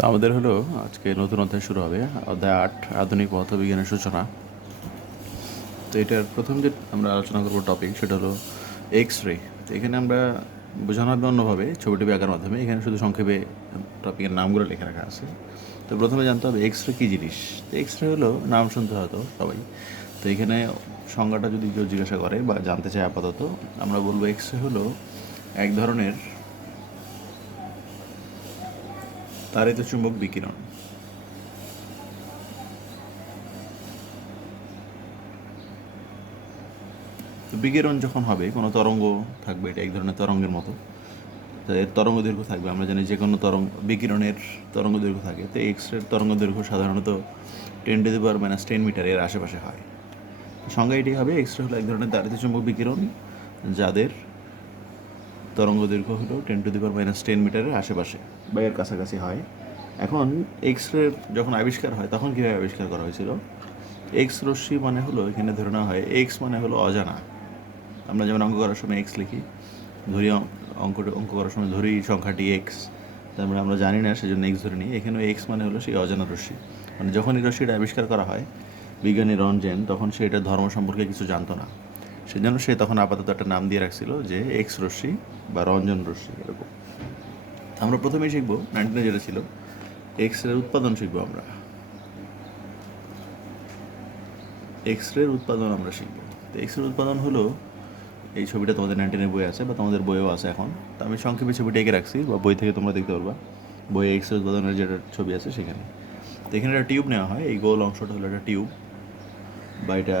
তো আমাদের হলো আজকে নতুন অধ্যায় শুরু হবে, অধ্যায় 8, আধুনিক পদার্থবিজ্ঞানের সূচনা। তো এটার প্রথম যে আমরা আলোচনা করবো টপিক, সেটা হলো এক্স রে। তো এখানে আমরা বোঝানো হবে অন্যভাবে, ছবিটি আঁকার মাধ্যমে। এখানে শুধু সংক্ষেপে টপিকের নামগুলো লেখা রাখা আছে। তো প্রথমে জানতে হবে এক্স রে কী জিনিস। তো এক্স রে হলো, নাম শুনতে হয়তো সবাই। তো এখানে সংজ্ঞাটা যদি কেউ জিজ্ঞাসা করে বা জানতে চায় আপাতত, আমরা বলবো এক্স রে হলো এক ধরনের তাড়িত চুম্বক বিকিরণ। তো বিকিরণ যখন হবে, কোনো তরঙ্গ থাকবে, এটা এক ধরনের তরঙ্গের মতো। তো এর তরঙ্গ দৈর্ঘ্য থাকবে, আমরা জানি যে কোনো বিকিরণের তরঙ্গ দৈর্ঘ্য থাকে। তো এক্স রের তরঙ্গ দৈর্ঘ্য সাধারণত 10⁻⁻10 মিটার এর আশেপাশে হয়। সংজ্ঞা এটি হবে, এক্স রে হলো এক ধরনের তাড়িত চুম্বক বিকিরণ যাদের তরঙ্গ দৈর্ঘ্য হলো 10⁻10 মিটারের আশেপাশে বা এর কাছাকাছি হয়। এখন এক্স রে যখন আবিষ্কার হয়, তখন কীভাবে আবিষ্কার করা হয়েছিল? এক্স রশ্মি মানে হলো, এখানে ধরে নেওয়া হয় এক্স মানে হলো অজানা। আমরা যেমন অঙ্ক করার সময় এক্স লিখি, ধরি অঙ্ক করার সময় ধরি সংখ্যাটি এক্স, তারপরে আমরা জানি না, সেজন্য এক্স ধরে নিই। এখানেও এক্স মানে হলো সেই অজানা রশ্মি। মানে যখন এই রশ্মিটা আবিষ্কার করা হয় বিজ্ঞানী রঞ্জেন, তখন সে এটার ধর্ম সম্পর্কে কিছু জানতো না। সেজন্য সে তখন আপাতত একটা নাম দিয়ে রাখছিল যে এক্স রশ্মি বা রঞ্জন রশ্মি, এরকম। আমরা প্রথমেই শিখবো 19 যেটা ছিল, এক্স রের উৎপাদন শিখবো আমরা। এক্স রের উৎপাদন আমরা শিখবো। তো এক্স রের উৎপাদন হলো, এই ছবিটা তোমাদের 19 বই আছে বা তোমাদের বইও আছে এখন। তো আমি সংক্ষেপে ছবিটা এঁকে রাখছি, বা বই থেকে তোমরা দেখতে পারবা। বইয়ে এক্স রে উৎপাদনের যেটা ছবি আছে সেখানে। তো এখানে একটা টিউব নেওয়া হয়, এই গোল অংশটা হলো একটা টিউব, বা এটা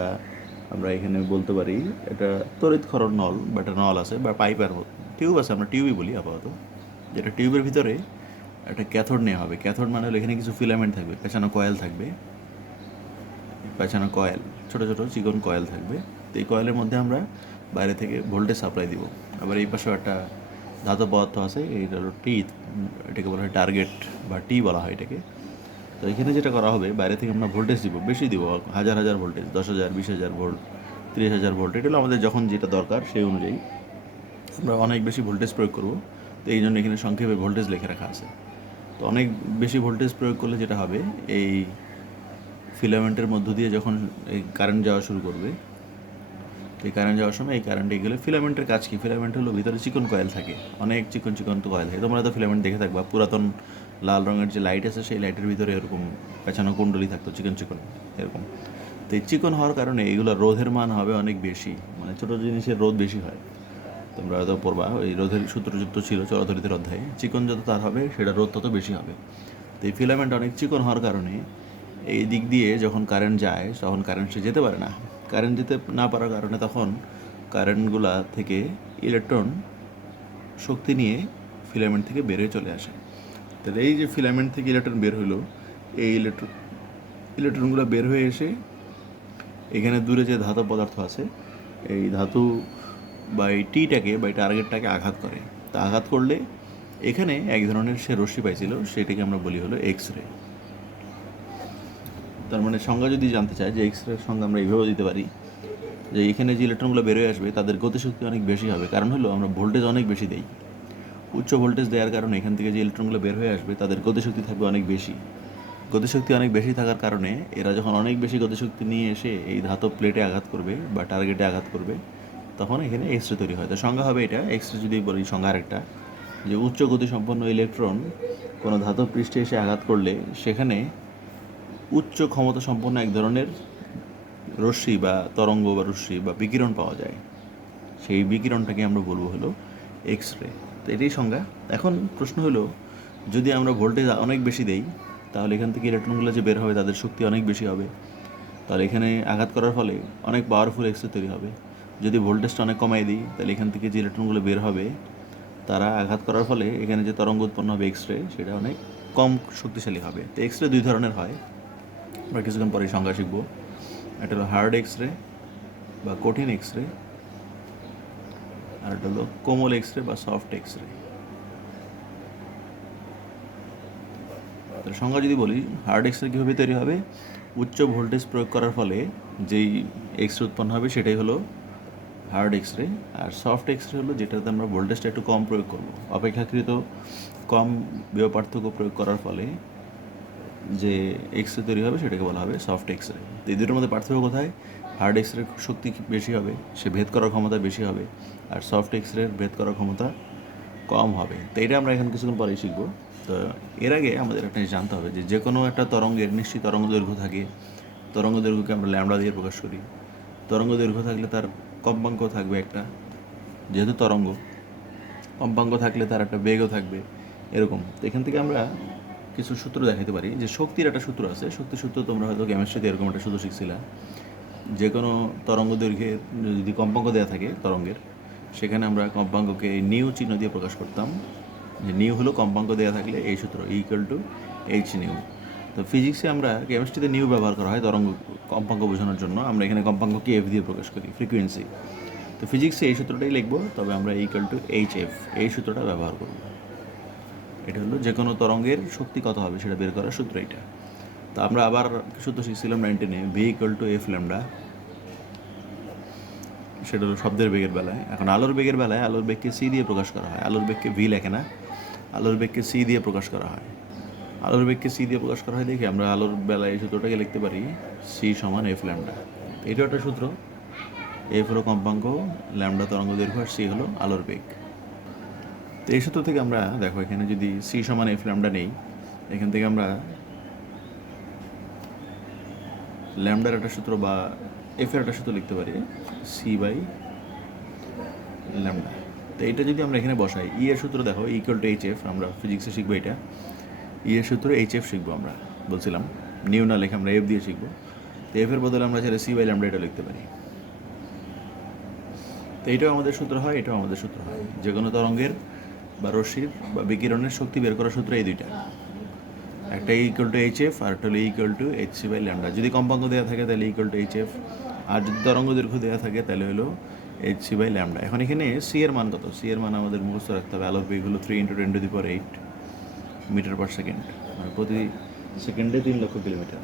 আমরা এখানে বলতে পারি এটা তড়িৎক্ষরণ নল, বা একটা নল আছে বা পাইপের টিউব আছে, আমরা টিউবই বলি আপাতত। যেটা টিউবের ভিতরে একটা ক্যাথোড নেওয়া হবে। ক্যাথোড মানে হলো এখানে কিছু ফিলামেন্ট থাকবে, পেছানো কয়েল থাকবে, পেছানো কয়েল, ছোটো ছোটো চিকন কয়েল থাকবে। তো এই কয়েলের মধ্যে আমরা বাইরে থেকে ভোল্টেজ সাপ্লাই দিব। আবার এই পাশেও একটা ধাতব পদার্থ আছে, এইটা হলো টি, এটাকে বলা হয় টার্গেট বা টি বলা হয় এটাকে। তো এখানে যেটা করা হবে, বাইরে থেকে আমরা ভোল্টেজ দিব, বেশি দিব, হাজার হাজার ভোল্টেজ, 10,000, 20,000 ভোল্ট, 30,000 ভোল্ট। এটা হলো আমাদের যখন যেটা দরকার সেই অনুযায়ী আমরা অনেক বেশি ভোল্টেজ প্রয়োগ করব। তো এই জন্য এখানে সংক্ষেপে ভোল্টেজ লিখে রাখা আছে। তো অনেক বেশি ভোল্টেজ প্রয়োগ করলে যেটা হবে, এই ফিলামেন্টের মধ্য দিয়ে যখন এই কারেন্ট যাওয়া শুরু করবে, এই কারেন্ট যাওয়ার সময় এই কারেন্টে গেলে ফিলামেন্টের কাজ কি? ফিলামেন্ট হলো ভিতরে চিকন কয়েল থাকে, অনেক চিকন চিকন তো কয়েল থাকে। তোমরা তো ফিলামেন্ট দেখে থাকবা, পুরাতন লাল রঙের যে লাইট আছে সেই লাইটের ভিতরে এরকম পেছানো কুণ্ডলি থাকতো, চিকন চিকন এরকম। তো এই চিকন হওয়ার কারণে এইগুলো রোধের মান হবে অনেক বেশি, মানে ছোটো জিনিসের রোধ বেশি হয়। তোমরা হয়তো পড়বা, এই রোধের সূত্রযুক্ত ছিল চলাচলিতের অধ্যায়ে। চিকন যত তার হবে, সেটা রোধ তত বেশি হবে। তো এই ফিলামেন্ট অনেক চিকন হওয়ার কারণে এই দিক দিয়ে যখন কারেন্ট যায়, তখন কারেন্ট সে যেতে পারে না। কারেন্ট যেতে না পারার কারণে তখন কারেন্টগুলা থেকে ইলেকট্রন শক্তি নিয়ে ফিলামেন্ট থেকে বের হয়ে চলে আসে। তাহলে এই যে ফিলামেন্ট থেকে ইলেকট্রন বের হলো, এই ইলেকট্রনগুলো বের হয়ে এসে এখানে দূরে যে ধাতব পদার্থ আছে, এই ধাতু বা এই টিটাকে বা এই টার্গেটটাকে আঘাত করে। তা আঘাত করলে এখানে এক ধরনের সে রশ্মি পাইছিল, সেটাকে আমরা বলি হলো এক্স রে। তার মানে সংজ্ঞা যদি জানতে চায়, যে এক্স রের সংজ্ঞা আমরা এইভাবে দিতে পারি যে এখানে যে ইলেকট্রনগুলো বেরোয় আসবে তাদের গতিশক্তি অনেক বেশি হবে। কারণ হলো আমরা ভোল্টেজ অনেক বেশি দেই, উচ্চ ভোল্টেজ দেওয়ার কারণে এখান থেকে যে ইলেকট্রনগুলো বের হয়ে আসবে তাদের গতিশক্তি থাকবে অনেক বেশি। গতিশক্তি অনেক বেশি থাকার কারণে এরা যখন অনেক বেশি গতিশক্তি নিয়ে এসে এই ধাতব প্লেটে আঘাত করবে বা টার্গেটে আঘাত করবে, তখন এখানে এক্স রে তৈরি হয়। তো সংজ্ঞা হবে এটা, এক্স রে যদি বলি সংজ্ঞা আরেকটা, যে উচ্চ গতিসম্পন্ন ইলেকট্রন কোনো ধাতব পৃষ্ঠে এসে আঘাত করলে সেখানে উচ্চ ক্ষমতা সম্পন্ন এক ধরনের রশ্মি বা তরঙ্গ বা রশ্মি বা বিকিরণ পাওয়া যায়। সেই বিকিরণটাকে আমরা বলবো হলো এক্স রে। তো এটাই সংজ্ঞা। এখন প্রশ্ন হলো, যদি আমরা ভোল্টেজ অনেক বেশি দেই, তাহলে এখান থেকে ইলেকট্রনগুলো যে বের হবে তাদের শক্তি অনেক বেশি হবে। তাহলে এখানে আঘাত করার ফলে অনেক পাওয়ারফুল এক্স রে তৈরি হবে। যদি ভোল্টেজটা অনেক কমাই দিই, তাহলে এখান থেকে যে ইলেকট্রনগুলো বের হবে তারা আঘাত করার ফলে এখানে যে তরঙ্গ উৎপন্ন হবে এক্স রে, সেটা অনেক কম শক্তিশালী হবে। তো এক্স রে দুই ধরনের হয়, আমরা কিছুক্ষণ পরে সংজ্ঞা শিখব। একটা হলো হার্ড এক্স রে বা কঠিন এক্স রে, আর একটা হলো কোমল এক্স রে বা সফট এক্স রে। তাহলে সংজ্ঞা যদি বলি, হার্ড এক্স রে কীভাবে তৈরি হবে? উচ্চ ভোল্টেজ প্রয়োগ করার ফলে যেই এক্স রে উৎপন্ন হবে সেটাই হলো হার্ড এক্স রে। আর সফট এক্স রে হলো যেটাতে আমরা ভোল্টেজটা একটু কম প্রয়োগ করবো, অপেক্ষাকৃত কম বিভব পার্থক্য প্রয়োগ করার ফলে যে এক্স রে তৈরি হবে সেটাকে বলা হবে সফট এক্স রে। তো এই দুটোর মধ্যে পার্থক্য কোথায়? হার্ড এক্স রে শক্তি বেশি হবে, সে ভেদ করার ক্ষমতা বেশি হবে, আর সফট এক্স রে ভেদ করার ক্ষমতা কম হবে। তো এটা আমরা এখন কিছুক্ষণ পরেই শিখবো। তো এর আগে আমাদের একটা জিনিস জানতে হবে যে কোনো একটা তরঙ্গের নিশ্চয়ই তরঙ্গ দৈর্ঘ্য থাকে। তরঙ্গ দৈর্ঘ্যকে আমরা ল্যামডা দিয়ে প্রকাশ করি। তরঙ্গ দৈর্ঘ্য থাকলে তার কম্পাঙ্ক থাকবে একটা, যেহেতু তরঙ্গ কম্পাঙ্ক থাকলে তার একটা বেগও থাকবে, এরকম। তো এখান থেকে আমরা কিছু সূত্র দেখাতে পারি। যে শক্তির একটা সূত্র আছে, শক্তির সূত্র তোমরা হয়তো কেমিস্ট্রিতে এরকম একটা সূত্র শিখছিলা। যে কোনো তরঙ্গ দৈর্ঘ্যের যদি কম্পাঙ্ক দেওয়া থাকে তরঙ্গের, সেখানে আমরা কম্পাঙ্ককে নিউ চিহ্ন দিয়ে প্রকাশ করতাম। যে নিউ হলো কম্পাঙ্ক দেওয়া থাকলে এই সূত্র ইকুয়াল টু এইচ নিউ। তো ফিজিক্সে আমরা কেমিস্ট্রিতে নিউ ব্যবহার করা হয় তরঙ্গ কম্পাঙ্ক বোঝানোর জন্য, আমরা এখানে কম্পাঙ্ককে এফ দিয়ে প্রকাশ করি, ফ্রিকোয়েন্সি। তো ফিজিক্সে এই সূত্রটাই লিখবো, তবে আমরা ইকুয়াল টু এইচ এফ এই সূত্রটা ব্যবহার করব। এটা হলো যে কোনো তরঙ্গের শক্তি কত হবে সেটা বের করার সূত্র এটা। তো আমরা আবার সূত্র শিখছিলাম 19-এ, V equal to F lambda, সেটা হলো শব্দের বেগের বেলায়। এখন আলোর বেগের বেলায় আলোর বেগকে সি দিয়ে প্রকাশ করা হয়, আলোর বেগকে ভি লেখে না, আলোর বেগকে সি দিয়ে প্রকাশ করা হয়। আলোর বেগকে সি দিয়ে প্রকাশ করা হয় দেখে আমরা আলোর বেলায় এই সূত্রটাকে লিখতে পারি সি সমান এফ ল্যামডা। এটাও একটা সূত্র। এফ হলো কম্পাঙ্ক, ল্যামডা তরঙ্গ দৈর্ঘ্য, আর সি হলো আলোর বেগ। তো এই সূত্র থেকে আমরা দেখো এখানে যদি সি সমান এফ ল্যামডা নেই, এখান থেকে আমরা ল্যামডার একটা সূত্র বা এফ এর একটা সূত্র লিখতে পারি সি বাই ল্যামডা। তো এটা যদি আমরা এখানে বসাই, ই এর সূত্র দেখো ইকুয়াল টু এইচ এফ, আমরা ফিজিক্সে শিখবো এটা। ই এর সূত্র এইচ এফ শিখবো, আমরা বলছিলাম নিউ না লেখে আমরা এফ দিয়ে শিখবো। তো এফ এর বদলে আমরা চাইলে সি বাই ল্যামডা এটা লিখতে পারি। তো এটাও আমাদের সূত্র হয়, এটাও আমাদের সূত্র হয়। যে কোনো তরঙ্গের বা রশ্মির বা বিকিরণের শক্তি বের করার সূত্র এই দুইটা, একটা ইকুয়াল টু এইচ এফ আর একটা হলো equal to H C by lambda. যদি কম্পাঙ্ক দেওয়া থাকে তাহলে ইকুয়াল টু এইচ এফ, আর যদি তরঙ্গ দৈর্ঘ্য দেওয়া থাকে তাহলে হলো এইচ সি বাই ল্যামডা। এখন এখানে সি এর মান কত? সি এর মান আমাদের মুখস্থ রাখতে হবে। আলোর বেগ হলো 3 × 10⁸ মিটার পার সেকেন্ড, মানে প্রতি সেকেন্ডে 3 লক্ষ কিলোমিটার।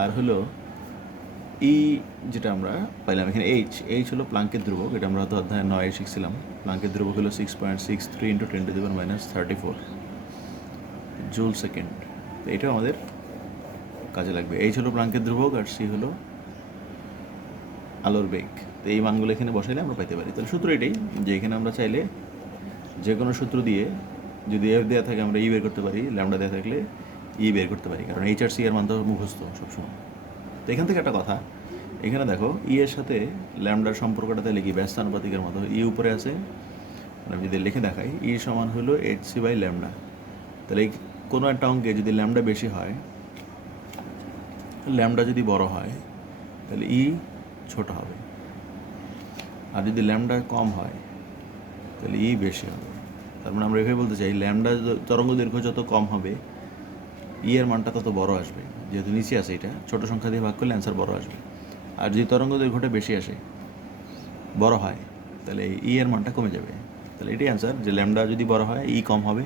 আর হলো ই যেটা আমরা পাইলাম এখানে এইচ হলো প্লাঙ্কের ধ্রুবক, এটা আমরা হয়তো অধ্যায় 9 শিখছিলাম। প্লাঙ্কের ধ্রুবক হলো 6.63 × 10⁻³ জুল সেকেন্ড। তো এটাও আমাদের কাজে লাগবে। এইচ হলো প্লাঙ্কের ধ্রুবক আর সি হলো আলোর বেগ। তো এই মানগুলো এখানে বসাইলে আমরা পাইতে পারি। তাহলে সূত্র এটাই যে এখানে আমরা চাইলে যে কোনো সূত্র দিয়ে যদি এফ দেওয়া থাকে আমরা ই বের করতে পারি, ল্যামডা দেওয়া থাকলে ই বের করতে পারি, কারণ এইচ আর সি এর মান তো মুখস্থ সবসময়। তো এখান থেকে একটা কথা, এখানে দেখো ই এর সাথে ল্যামডার সম্পর্কটা তাহলে কি ব্যস্তানুপাতিকের মতো, ই উপরে আছে, আমি যদি লিখে দেখাই ই সমান হলো এইচ সি বাই ল্যামডা। তাহলে কোনো একটা অঙ্কে যদি ল্যামডা বেশি হয়, ল্যামডা যদি বড় হয় তাহলে ই ছোট হবে, আর যদি ল্যামডা কম হয় তাহলে ই বেশি হবে। তার মানে আমরা এভাবে বলতে চাই ল্যামডা তরঙ্গ দৈর্ঘ্য যত কম হবে ই এর মানটা তত বড় আসবে, যেহেতু নিচে আছে এটা ছোট সংখ্যা দিয়ে ভাগ করলে অ্যান্সার বড় আসবে। আর যদি তরঙ্গ দৈর্ঘ্যটা বেশি আসে, বড় হয়, তাহলে ই এর মানটা কমে যাবে। তাহলে এটাই অ্যান্সার, যে ল্যামডা যদি বড় হয় ই কম হবে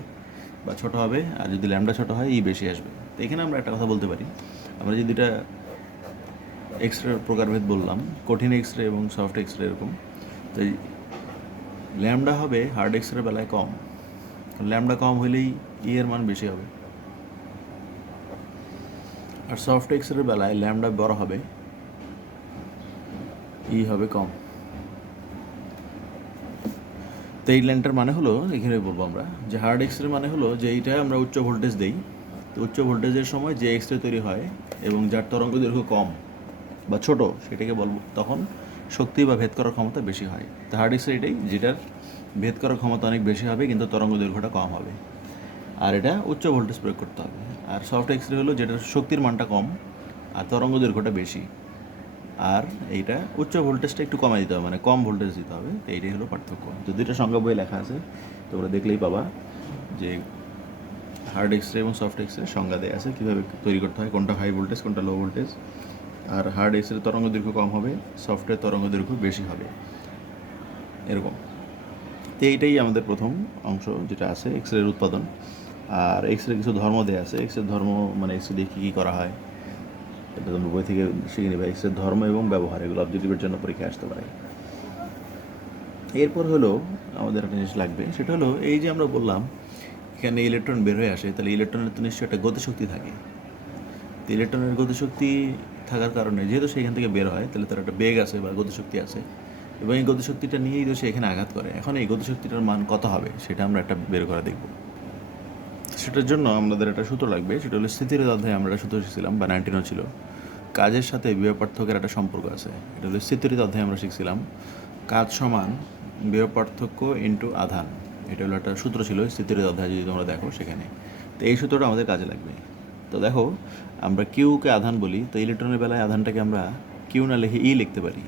বা ছোট হবে, আর যদি ল্যামডা ছোট হয় ই বেশি আসবে। তো এখানে আমরা একটা কথা বলতে পারি, আমরা যে দুটা এক্স রে প্রকারভেদ বললাম, কঠিন এক্স রে এবং সফট এক্স রে এরকম, তো ল্যামডা হবে হার্ড এক্স রে বেলায় কম, ল্যামডা কম হলেই ই এর মান বেশি হবে। আর সফট এক্স রে বেলায় ল্যামডা বড় হবে, ই হবে কম। তো এই লাইনটার মানে হলো এখানে বলবো আমরা যে হার্ড এক্স রে মানে হলো যে এইটা আমরা উচ্চ ভোল্টেজ দেই, তো উচ্চ ভোল্টেজের সময় যে এক্স রে তৈরি হয় এবং যার তরঙ্গ দৈর্ঘ্য কম বা ছোট, সেটাকে বলবো তখন শক্তি বা ভেদ করার ক্ষমতা বেশি হয়। তো হার্ড এক্স রে এটাই, যেটার ভেদ করার ক্ষমতা অনেক বেশি হবে কিন্তু তরঙ্গ দৈর্ঘ্যটা কম হবে, আর এটা উচ্চ ভোল্টেজ প্রয়োগ করতে হবে। আর সফট এক্স রে হলো যেটার শক্তির মানটা কম আর তরঙ্গ দৈর্ঘ্যটা বেশি, আর এইটা উচ্চ ভোল্টেজটা একটু কমাই দিতে হবে, মানে কম ভোল্টেজ দিতে হবে। তো এইটাই হলো পার্থক্য। তো দুইটা সংজ্ঞা বই লেখা আছে, তোমরা দেখলেই পাবা যে হার্ড এক্স রে এবং সফট এক্স রে সংজ্ঞা দেওয়া আছে কীভাবে তৈরি করতে হয়, কোনটা হাই ভোল্টেজ কোনটা লো ভোল্টেজ। আর হার্ড এক্স রে তরঙ্গ দৈর্ঘ্য কম হবে, সফটের তরঙ্গ দৈর্ঘ্য বেশি হবে, এরকম। তো এইটাই আমাদের প্রথম অংশ যেটা আছে এক্স রের উৎপাদন। আর এক্স রে কিছু ধর্ম দেওয়া আছে, এক্স রের ধর্ম মানে এক্স রে দিয়ে কী কী করা হয় এটা তোমরা বই থেকে শিখে নেবে। এক্স রের ধর্ম এবং ব্যবহার এগুলো অবজেক্টিভের জন্য পরীক্ষায় আসতে পারে। এরপর হলো আমাদের একটা জিনিস লাগবে, সেটা হলো এই যে আমরা বললাম এখানে ইলেকট্রন বের হয়ে আসে, তাহলে ইলেকট্রনের তো নিশ্চয়ই একটা গতিশক্তি থাকে। তো ইলেকট্রনের গতিশক্তি থাকার কারণে যেহেতু সেখান থেকে বের হয়, তাহলে তার একটা বেগ আছে বা গতিশক্তি আছে, এবং এই গতিশক্তিটা নিয়েই তো সে এখানে আঘাত করে। এখন এই গতিশক্তিটার মান কত হবে সেটা আমরা একটা বের করে দেখব। সেটার জন্য আমাদের একটা সূত্র লাগবে, সেটা হলো স্থিতিরোধ অধ্যায়ে আমরা একটা সূত্র শিখছিলাম, বা 19 ছিল, কাজের সাথে বিভব পার্থক্যের একটা সম্পর্ক আছে। এটা হলো স্থিতিরোধ অধ্যায়ে আমরা শিখছিলাম, কাজ সমান বিভব পার্থক্য ইন্টু আধান। এটা হলো একটা সূত্র ছিল স্থিতিরোধ অধ্যায়, যদি তোমরা দেখো সেখানে। তো এই সূত্রটা আমাদের কাজে লাগবে। তো দেখো, আমরা কিউকে আধান বলি, তো ইলেকট্রনের বেলায় আধানটাকে আমরা কিউ না লিখে ই লিখতে পারি,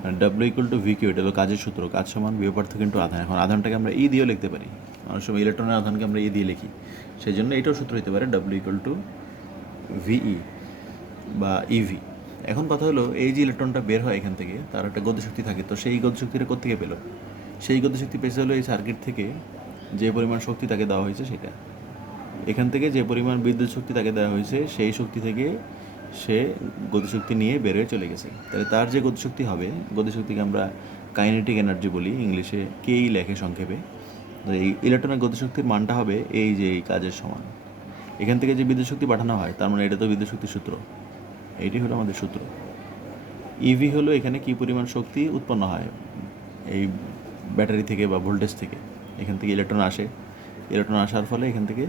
মানে W equal to V Q. এটা হলো কাজের সূত্র, কাজ সমান বিভব পার্থক্য ইন্টু আধান। এখন আধানটাকে আমরা ই দিয়েও লিখতে পারি, অনেক সময় ইলেকট্রনের আধানকে আমরা ই দিয়ে লিখি, সেই জন্য এটাও সূত্র হতে পারে ডাব্লিউ ইকুয়াল টু ভিই বা ইভি। এখন কথা হলো, এই যে ইলেকট্রনটা বের হয় এখান থেকে, তার একটা গতিশক্তি থাকে, তো সেই গতিশক্তিটা কোত্থেকে পেলো? সেই গতিশক্তি পেয়েছে হলো এই সার্কিট থেকে যে পরিমাণ শক্তি তাকে দেওয়া হয়েছে সেটা। এখান থেকে যে পরিমাণ বিদ্যুৎ শক্তি তাকে দেওয়া হয়েছে, সেই শক্তি থেকে সে গতিশক্তি নিয়ে বেরোয় চলে গেছে। তাহলে তার যে গতিশক্তি হবে, গতিশক্তিকে আমরা কাইনেটিক এনার্জি বলি, ইংলিশে কেই লেখে সংক্ষেপে। তো এই ইলেকট্রনের গতিশক্তির মানটা হবে এই যে এই কাজের সমান। এখান থেকে যে বিদ্যুৎ শক্তি পাঠানো হয়, তার মানে এটা তো বিদ্যুৎ শক্তির সূত্র। এইটি হলো আমাদের সূত্র। ইভি হলো এখানে কী পরিমাণ শক্তি উৎপন্ন হয় এই ব্যাটারি থেকে বা ভোল্টেজ থেকে। এখান থেকে ইলেকট্রন আসে, ইলেকট্রন আসার ফলে এখান থেকে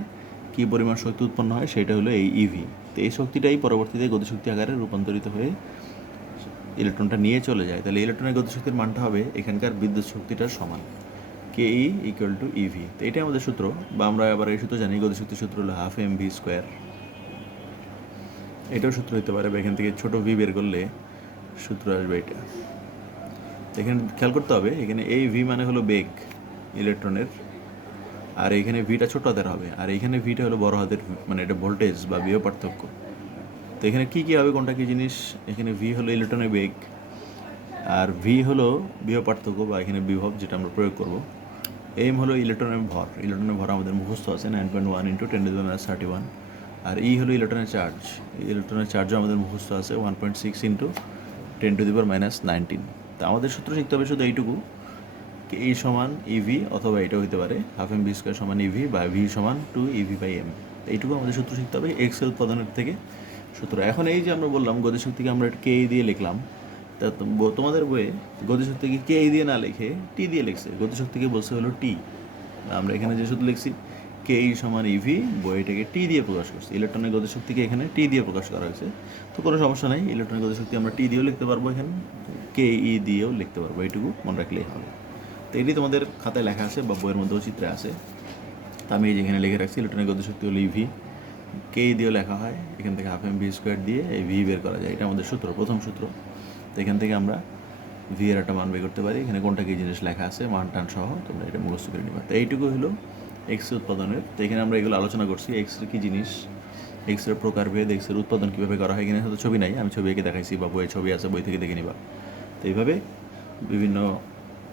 কী পরিমাণ শক্তি উৎপন্ন হয় সেটা হলো এই ইভি। তো এই শক্তিটাই পরবর্তীতে গতিশক্তি আকারে রূপান্তরিত হয়ে ইলেকট্রনটা নিয়ে চলে যায়। তাহলে ইলেকট্রনের গতিশক্তির মানটা হবে এখানকার বিদ্যুৎ শক্তিটার সমান, কে ই ইকুয়াল টু ইভি। তো এটাই আমাদের সূত্র, বা আমরা আবার এই সূত্র জানি, গতিশক্তির সূত্র হলো হাফ এম ভি স্কোয়ার। এটাও সূত্র হতে পারে, বা এখান থেকে ছোটো ভি বের করলে সূত্র আসবে এটা। এখানে খেয়াল করতে হবে, এখানে এই ভি মানে হলো বেগ ইলেকট্রনের, আর এখানে ভিটা ছোট হাতের হবে, আর এখানে ভিটা হলো বড় হাতের, মানে এটা ভোল্টেজ বা বিভব পার্থক্য। তো এখানে কী কী হবে, কোনটা কী জিনিস? এখানে ভি হলো ইলেকট্রনের বেগ, আর ভি হলো বিভব পার্থক্য বা এখানে বিভব যেটা আমরা প্রয়োগ করব। এম হলো ইলেকট্রনের ভর, ইলেকট্রনের ভর আমাদের মুখস্থ আছে 9.1 ইন্টু 10⁻31। আর ই হলো ইলেকট্রনের চার্জ, ইলেকট্রনের চার্জও আমাদের মুখস্থ আছে 1.6 ইন্টু 10⁻19। তা আমাদের সূত্র শিখতে হবে শুধু এইটুকু, এই সমান ইভি, অথবা এটাও হতে পারে হাফ এম ভি স্কোয়ার সমান ইভি, বা ভি সমান 2 ইভি বাই এম। এইটুকু আমাদের সূত্র শিখতে হবে এক্সেল উৎপাদনের থেকে সূত্র। এখন এই যে আমরা বললাম গতিশক্তিকে আমরা কে দিয়ে লিখলাম, তা তোমাদের বইয়ে গতিশক্তিকে কে দিয়ে না লিখে টি দিয়ে লিখছে, গতিশক্তিকে বলছে হলো টি। আমরা এখানে যে সূত্র লিখছি কে ই সমান ইভি, বইটাকে টি দিয়ে প্রকাশ করছি, ইলেকট্রনের গতিশক্তিকে এখানে টি দিয়ে প্রকাশ করা হয়েছে। তো কোনো সমস্যা নেই, ইলেকট্রনের গতিশক্তি আমরা টি দিয়েও লিখতে পারবো, এখানে কে ই দিয়েও লিখতে পারবো, এইটুকু মনে রাখলেই হবে। তো এটি তোমাদের খাতায় লেখা আছে বা বইয়ের মধ্যেও চিত্রে আছে। তা আমি যেখানে লিখে রাখছি ইলেকট্রনের গতিশক্তি হলো ইভি, কে দিয়েও লেখা হয়, এখান থেকে হাফ এম ভি স্কোয়ার দিয়ে এই ভি বের করা যায়, এটা আমাদের সূত্র, প্রথম সূত্র। তো এখান থেকে আমরা ভি এর একটা মান বের করতে পারি, এখানে কোনটা কী জিনিস লেখা আছে মান টান সহ, তোমরা এটা মুখস্থ করে নিবা। তো এইটুকু হলো এক্স রে উৎপাদনের। তো এখানে আমরা এগুলো আলোচনা করছি, এক্স রে কী জিনিস, এক্স রে প্রকারভেদ, এক্স রে উৎপাদন কীভাবে করা হয়। এখানে হয়তো ছবি নাই, আমি ছবি এঁকে দেখাইছি, বা বইয়ে ছবি আছে, বই থেকে দেখে নিবা। তো এইভাবে বিভিন্ন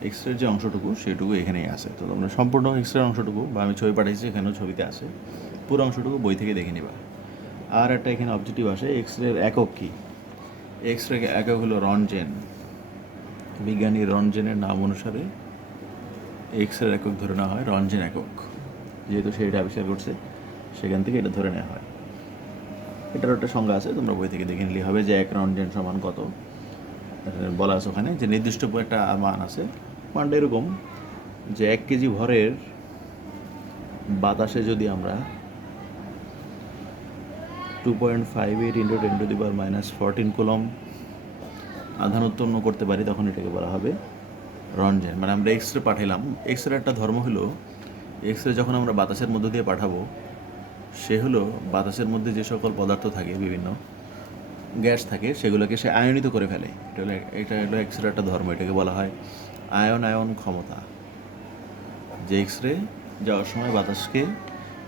এক্স রের যে অংশটুকু সেটুকু এখানেই আছে। তো তোমরা সম্পূর্ণ এক্স রের অংশটুকু, বা আমি ছবি পাঠাইছি এখানেও ছবিতে আছে, পুরো অংশটুকু বই থেকে দেখে নিবা। আর একটা এখানে অবজেক্টিভ আসে, এক্স রের একক কী? এক্স রে একক হলো রনজেন, বিজ্ঞানী রনজেনের নাম অনুসারে এক্স রের একক ধরে নেওয়া হয় রনজেন একক, যেহেতু সে এটা আবিষ্কার করছে সেখান থেকে এটা ধরে নেওয়া হয়। এটারও একটা সংজ্ঞা আছে, তোমরা বই থেকে দেখে নিলেই হবে যে এক রনজেন সমান কত। বলা আছে ওখানে যে নির্দিষ্ট একটা মান আছে, মানটা এরকম যে 1 কেজি ভরের বাতাসে যদি আমরা 2.58 ইন্টু 10⁻14 কুলম আধান উৎপন্ন করতে পারি, তখন এটাকে বলা হবে রনজেন। মানে আমরা এক্স রে পাঠাইলাম, এক্স রে একটা ধর্ম হলো, এক্স রে যখন আমরা বাতাসের মধ্য দিয়ে পাঠাবো, সে হলো বাতাসের মধ্যে যে সকল পদার্থ থাকে, বিভিন্ন গ্যাস থাকে, সেগুলোকে সে আয়নিত করে ফেলে। এটা হলো এক্স রে একটা ধর্ম, এটাকে বলা হয় আয়ন ক্ষমতা। যে এক্স রে যাওয়ার সময় বাতাসকে,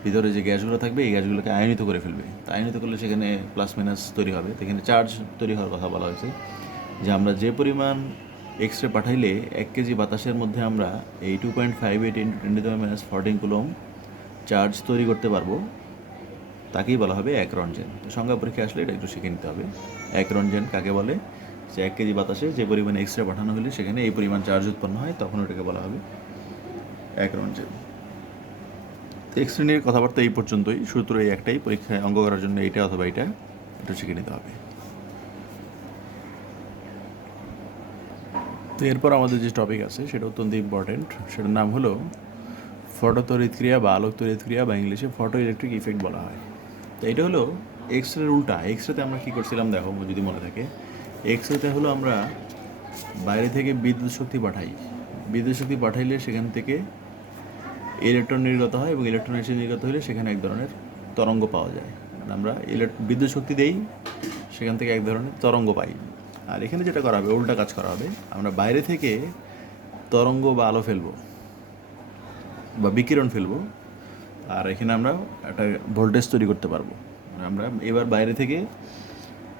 ভিতরে যে গ্যাসগুলো থাকবে এই গ্যাসগুলোকে আয়নিত করে ফেলবে। তা আয়নিত করলে সেখানে প্লাস মাইনাস তৈরি হবে, সেখানে চার্জ তৈরি হওয়ার কথা বলা হয়েছে। যে আমরা যে পরিমাণ এক্স রে পাঠাইলে 1 কেজি বাতাসের মধ্যে আমরা এই 2.58 ইন্টু 10⁻14 কুলম চার্জ তৈরি করতে পারবো, তাকেই বলা হবে এক রনজেন। তো সংজ্ঞা পরীক্ষা আসলে এটা একটু শিখে নিতে হবে। এক রনজেন কাকে বলে? যে 1 কেজি বাতাসে যে পরিমাণে এক্স রে পাঠানো হলে সেখানে এই পরিমাণ চার্জ উৎপন্ন হয়, তখন ওটাকে বলা হবে 1 রঞ্জেল। তো এক্স রে নিয়ে কথাবার্তা এই পর্যন্তই। সূত্র এই একটাই, পরীক্ষায় অঙ্ক করার জন্য এইটা অথবা এটা শিখে নিতে হবে। তো এরপর আমাদের যে টপিক আছে সেটা অত্যন্ত ইম্পর্টেন্ট, সেটার নাম হলো ফটো তড়িৎক্রিয়া বা আলোক তড়িৎক্রিয়া, বা ইংলিশে ফটো ইলেকট্রিক ইফেক্ট বলা হয়। তো এটা হলো এক্স রের উল্টা। এক্স রেতে আমরা কী করছিলাম দেখো, যদি মনে থাকে, এক্স রেতে হলো আমরা বাইরে থেকে বিদ্যুৎ শক্তি পাঠাই। বিদ্যুৎ শক্তি পাঠাইলে সেখান থেকে ইলেকট্রন নির্গত হয়, এবং ইলেকট্রন এসে নির্গত হলে সেখানে এক ধরনের তরঙ্গ পাওয়া যায়। আমরা বিদ্যুৎ শক্তি দেই, সেখান থেকে এক ধরনের তরঙ্গ পাই। আর এখানে যেটা করা হবে, উল্টা কাজ করা হবে, আমরা বাইরে থেকে তরঙ্গ বা আলো ফেলবো বা বিকিরণ ফেলবো, আর এখানে আমরা একটা ভোল্টেজ তৈরি করতে পারবো। আমরা এবার বাইরে থেকে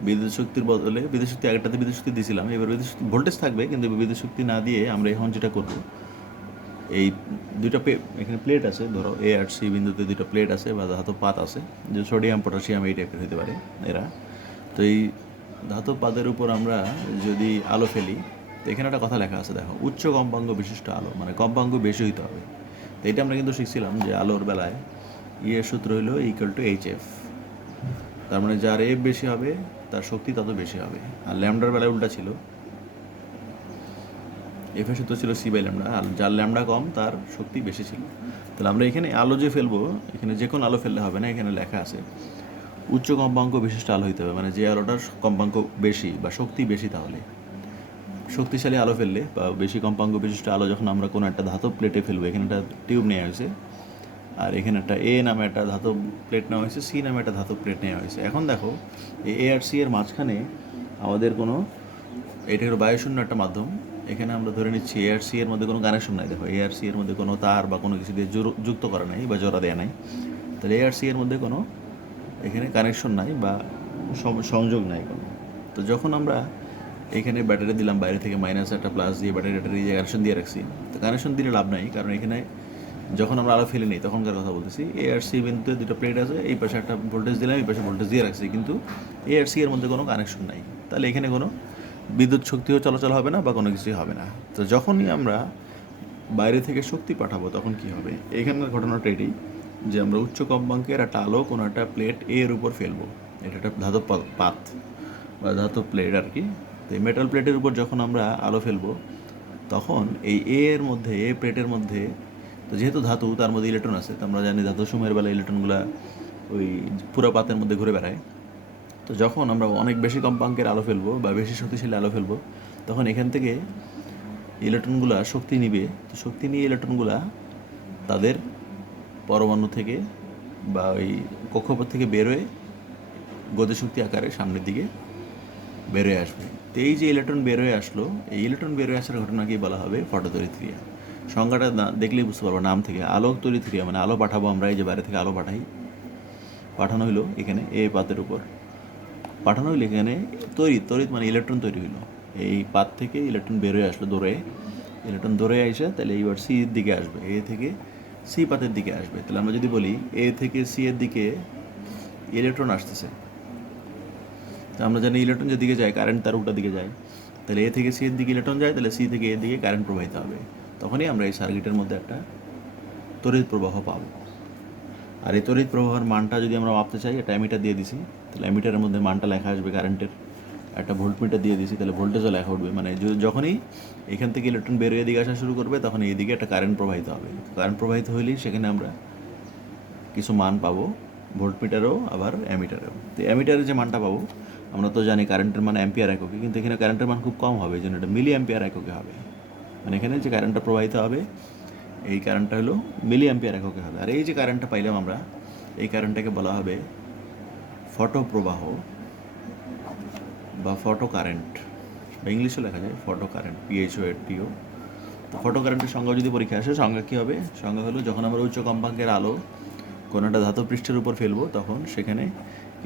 বিদ্যুৎ শক্তির বদলে, বিদ্যুৎ শক্তি আগেরটাতে বিদ্যুৎ শক্তি দিয়েছিলাম, এবার বিদ্যুৎ শক্তি ভোল্টেজ থাকবে, কিন্তু বিদ্যুৎ শক্তি না দিয়ে আমরা এখন যেটা করবো, এই দুইটা এখানে প্লেট আছে, ধরো এ আর সি বিন্দুতে দুইটা প্লেট আছে বা ধাতব পাত আছে, যে সোডিয়াম পটাশিয়াম এই টাইপের হতে পারে এরা। তো এই ধাতব পাতের উপর আমরা যদি আলো ফেলি, তো এখানে একটা কথা লেখা আছে দেখো, উচ্চ কম্পাঙ্ক বিশিষ্ট আলো, মানে কম্পাঙ্ক বেশি হইতে হবে। তো এটা আমরা কিন্তু শিখছিলাম যে আলোর বেলায় এর সূত্র হলো =HF। তার মানে যার এফ বেশি হবে তার শক্তি তত বেশি হবে। আর ল্যামডার বেলায় উল্টা ছিল, এফের সূত্র ছিল C/λ, আর যার ল্যামডা কম তার শক্তি বেশি ছিল। তাহলে আমরা এখানে আলো যে ফেলবো, এখানে যে কোনো আলো ফেললে হবে না, এখানে লেখা আছে উচ্চ কম্পাঙ্ক বিশিষ্ট আলো হইতে হবে, মানে যে আলোটার কম্পাঙ্ক বেশি বা শক্তি বেশি। তাহলে শক্তিশালী আলো ফেললে বা বেশি কম্পাঙ্ক বিশিষ্ট আলো যখন আমরা কোনো একটা ধাতব প্লেটে ফেলবো, এখানে একটা টিউব নেওয়া হয়েছে, আর এখানে একটা এ নামে একটা ধাতব প্লেট নেওয়া হয়েছে, সি নামে একটা ধাতব প্লেট নেওয়া হয়েছে। এখন দেখো এই এ আর সি এর মাঝখানে আমাদের কোনো, এটা হলো বায়ুশূন্য একটা মাধ্যম, এখানে আমরা ধরে নিচ্ছি এ আর সি এর মধ্যে কোনো কানেকশন নাই। দেখো এ আর সি এর মধ্যে কোনো তার বা কোনো কিছু দিয়ে যুক্ত করা নাই বা জোড়া দেওয়া নাই। তাহলে এ আর সি এর মধ্যে কোনো এখানে কানেকশন নাই বা সংযোগ নাই কোনো। তো যখন আমরা এখানে ব্যাটারি দিলাম বাইরে থেকে, মাইনাস একটা প্লাস দিয়ে ব্যাটারি কানেকশন দিয়ে রাখছি, তো কানেকশন দিলে লাভ নাই, কারণ এখানে যখন আমরা আলো ফেলে নিই তখনকার কথা বলতেছি, এ আর সি বিন্দুতে দুটো প্লেট আছে, এই পাশে একটা ভোল্টেজ দিলাম, এই পাশে ভোল্টেজ দিয়ে রাখছি, কিন্তু এ আর সি এর মধ্যে কোনো কানেকশন নাই। তাহলে এখানে কোনো বিদ্যুৎ শক্তিও চলাচল হবে না বা কোনো কিছুই হবে না। তো যখনই আমরা বাইরে থেকে শক্তি পাঠাবো তখন কি হবে, এখানকার ঘটনাটা এটাই যে আমরা উচ্চ কম্পাঙ্কের একটা আলো কোনো একটা প্লেট এর উপর ফেলবো। এটা একটা ধাতব পাত বা ধাতব প্লেট আর কি। তো এই মেটাল প্লেটের উপর যখন আমরা আলো ফেলবো, তখন এই এর মধ্যে, এ প্লেটের মধ্যে, তো যেহেতু ধাতু তার মধ্যে ইলেকট্রন আছে, তো আমরা জানি ধাতু সময়ের বেলা ইলেকট্রনগুলো ওই পুরো পাতের মধ্যে ঘুরে বেড়ায়। তো যখন আমরা অনেক বেশি কম্পাঙ্কের আলো ফেলবো বা বেশি শক্তিশালী আলো ফেলবো, তখন এখান থেকে ইলেকট্রনগুলো শক্তি নিবে। তো শক্তি নিয়ে ইলেকট্রনগুলো তাদের পরমাণু থেকে বা ওই কক্ষপথ থেকে বেরোয় গতিশক্তি আকারে সামনের দিকে বেরোয় আসবে। তো এই যে ইলেকট্রন বেরোয় আসলো, এই ইলেকট্রন বেরোয় আসার ঘটনাকেই বলা হবে ফটোতড়িৎক্রিয়া। সংজ্ঞাটা দেখলেই বুঝতে পারবো নাম থেকে, আলোক তড়িৎক্রিয়া মানে আলো পাঠাবো আমরা, এই যে বাইরে থেকে আলো পাঠানো হলো এখানে এ পাতের উপর, পাঠানো হইলে এখানে তড়িৎ মানে ইলেকট্রন তৈরি হলো। এই পাত থেকে ইলেকট্রন বেরোয় আসলো দৌড়ে, ইলেকট্রন দৌড়ে আসে, তাহলে এইবার সি এর দিকে আসবে, এ থেকে সি পাতের দিকে আসবে। তাহলে আমরা যদি বলি এ থেকে সি এর দিকে ইলেকট্রন আসতেছে, তো আমরা জানি ইলেকট্রন যেদিকে যায় কারেন্ট তার উল্টা দিকে যায়। তাহলে এ থেকে সি এর দিকে ইলেকট্রন যায়, তাহলে সি থেকে এ দিকে কারেন্ট প্রবাহিত হবে। তখনই আমরা এই সার্কিটের মধ্যে একটা তড়িৎ প্রবাহ পাবো। আর এই তড়িৎ প্রবাহের মানটা যদি আমরা মাপতে চাই, একটা অ্যামিটার দিয়ে দিছি, তাহলে অ্যামিটারের মধ্যে মানটা লেখা আসবে কারেন্টের। একটা ভোল্টমিটার দিয়ে দিছি, তাহলে ভোল্টেজও লেখা উঠবে। মানে যখনই এখান থেকে ইলেকট্রন বেরিয়ে দিকে আসা শুরু করবে, তখন এইদিকে একটা কারেন্ট প্রবাহিত হবে। কারেন্ট প্রবাহিত হলেই সেখানে আমরা কিছু মান পাবো, ভোল্টমিটারও আবার অ্যামিটারেও। তো অ্যামিটারের যে মানটা পাবো, আমরা তো জানি কারেন্টের মান অ্যাম্পিয়ার এককে, কিন্তু এখানে কারেন্টের মান খুব কম হবে, এই জন্য এটা মিলি অ্যাম্পিয়ার এককে হবে। মানে এখানে যে কারেন্টটা প্রবাহিত হবে, এই কারেন্টটা হলো মিলি অ্যাম্পিয়ার এককে হবে। আর এই যে কারেন্টটা পাইলাম আমরা, এই কারেন্টটাকে বলা হবে ফটো প্রবাহ বা ফটো কারেন্ট, বা ইংলিশও লেখা যায় ফটো কারেন্ট, PHOTO। তো ফটো কারেন্টের সংজ্ঞা যদি পরীক্ষা আসে, সংজ্ঞা কী হবে? সংজ্ঞা হলো যখন আমরা উচ্চ কম্পাঙ্কের আলো কোনো একটা ধাতব পৃষ্ঠের উপর ফেলবো, তখন সেখানে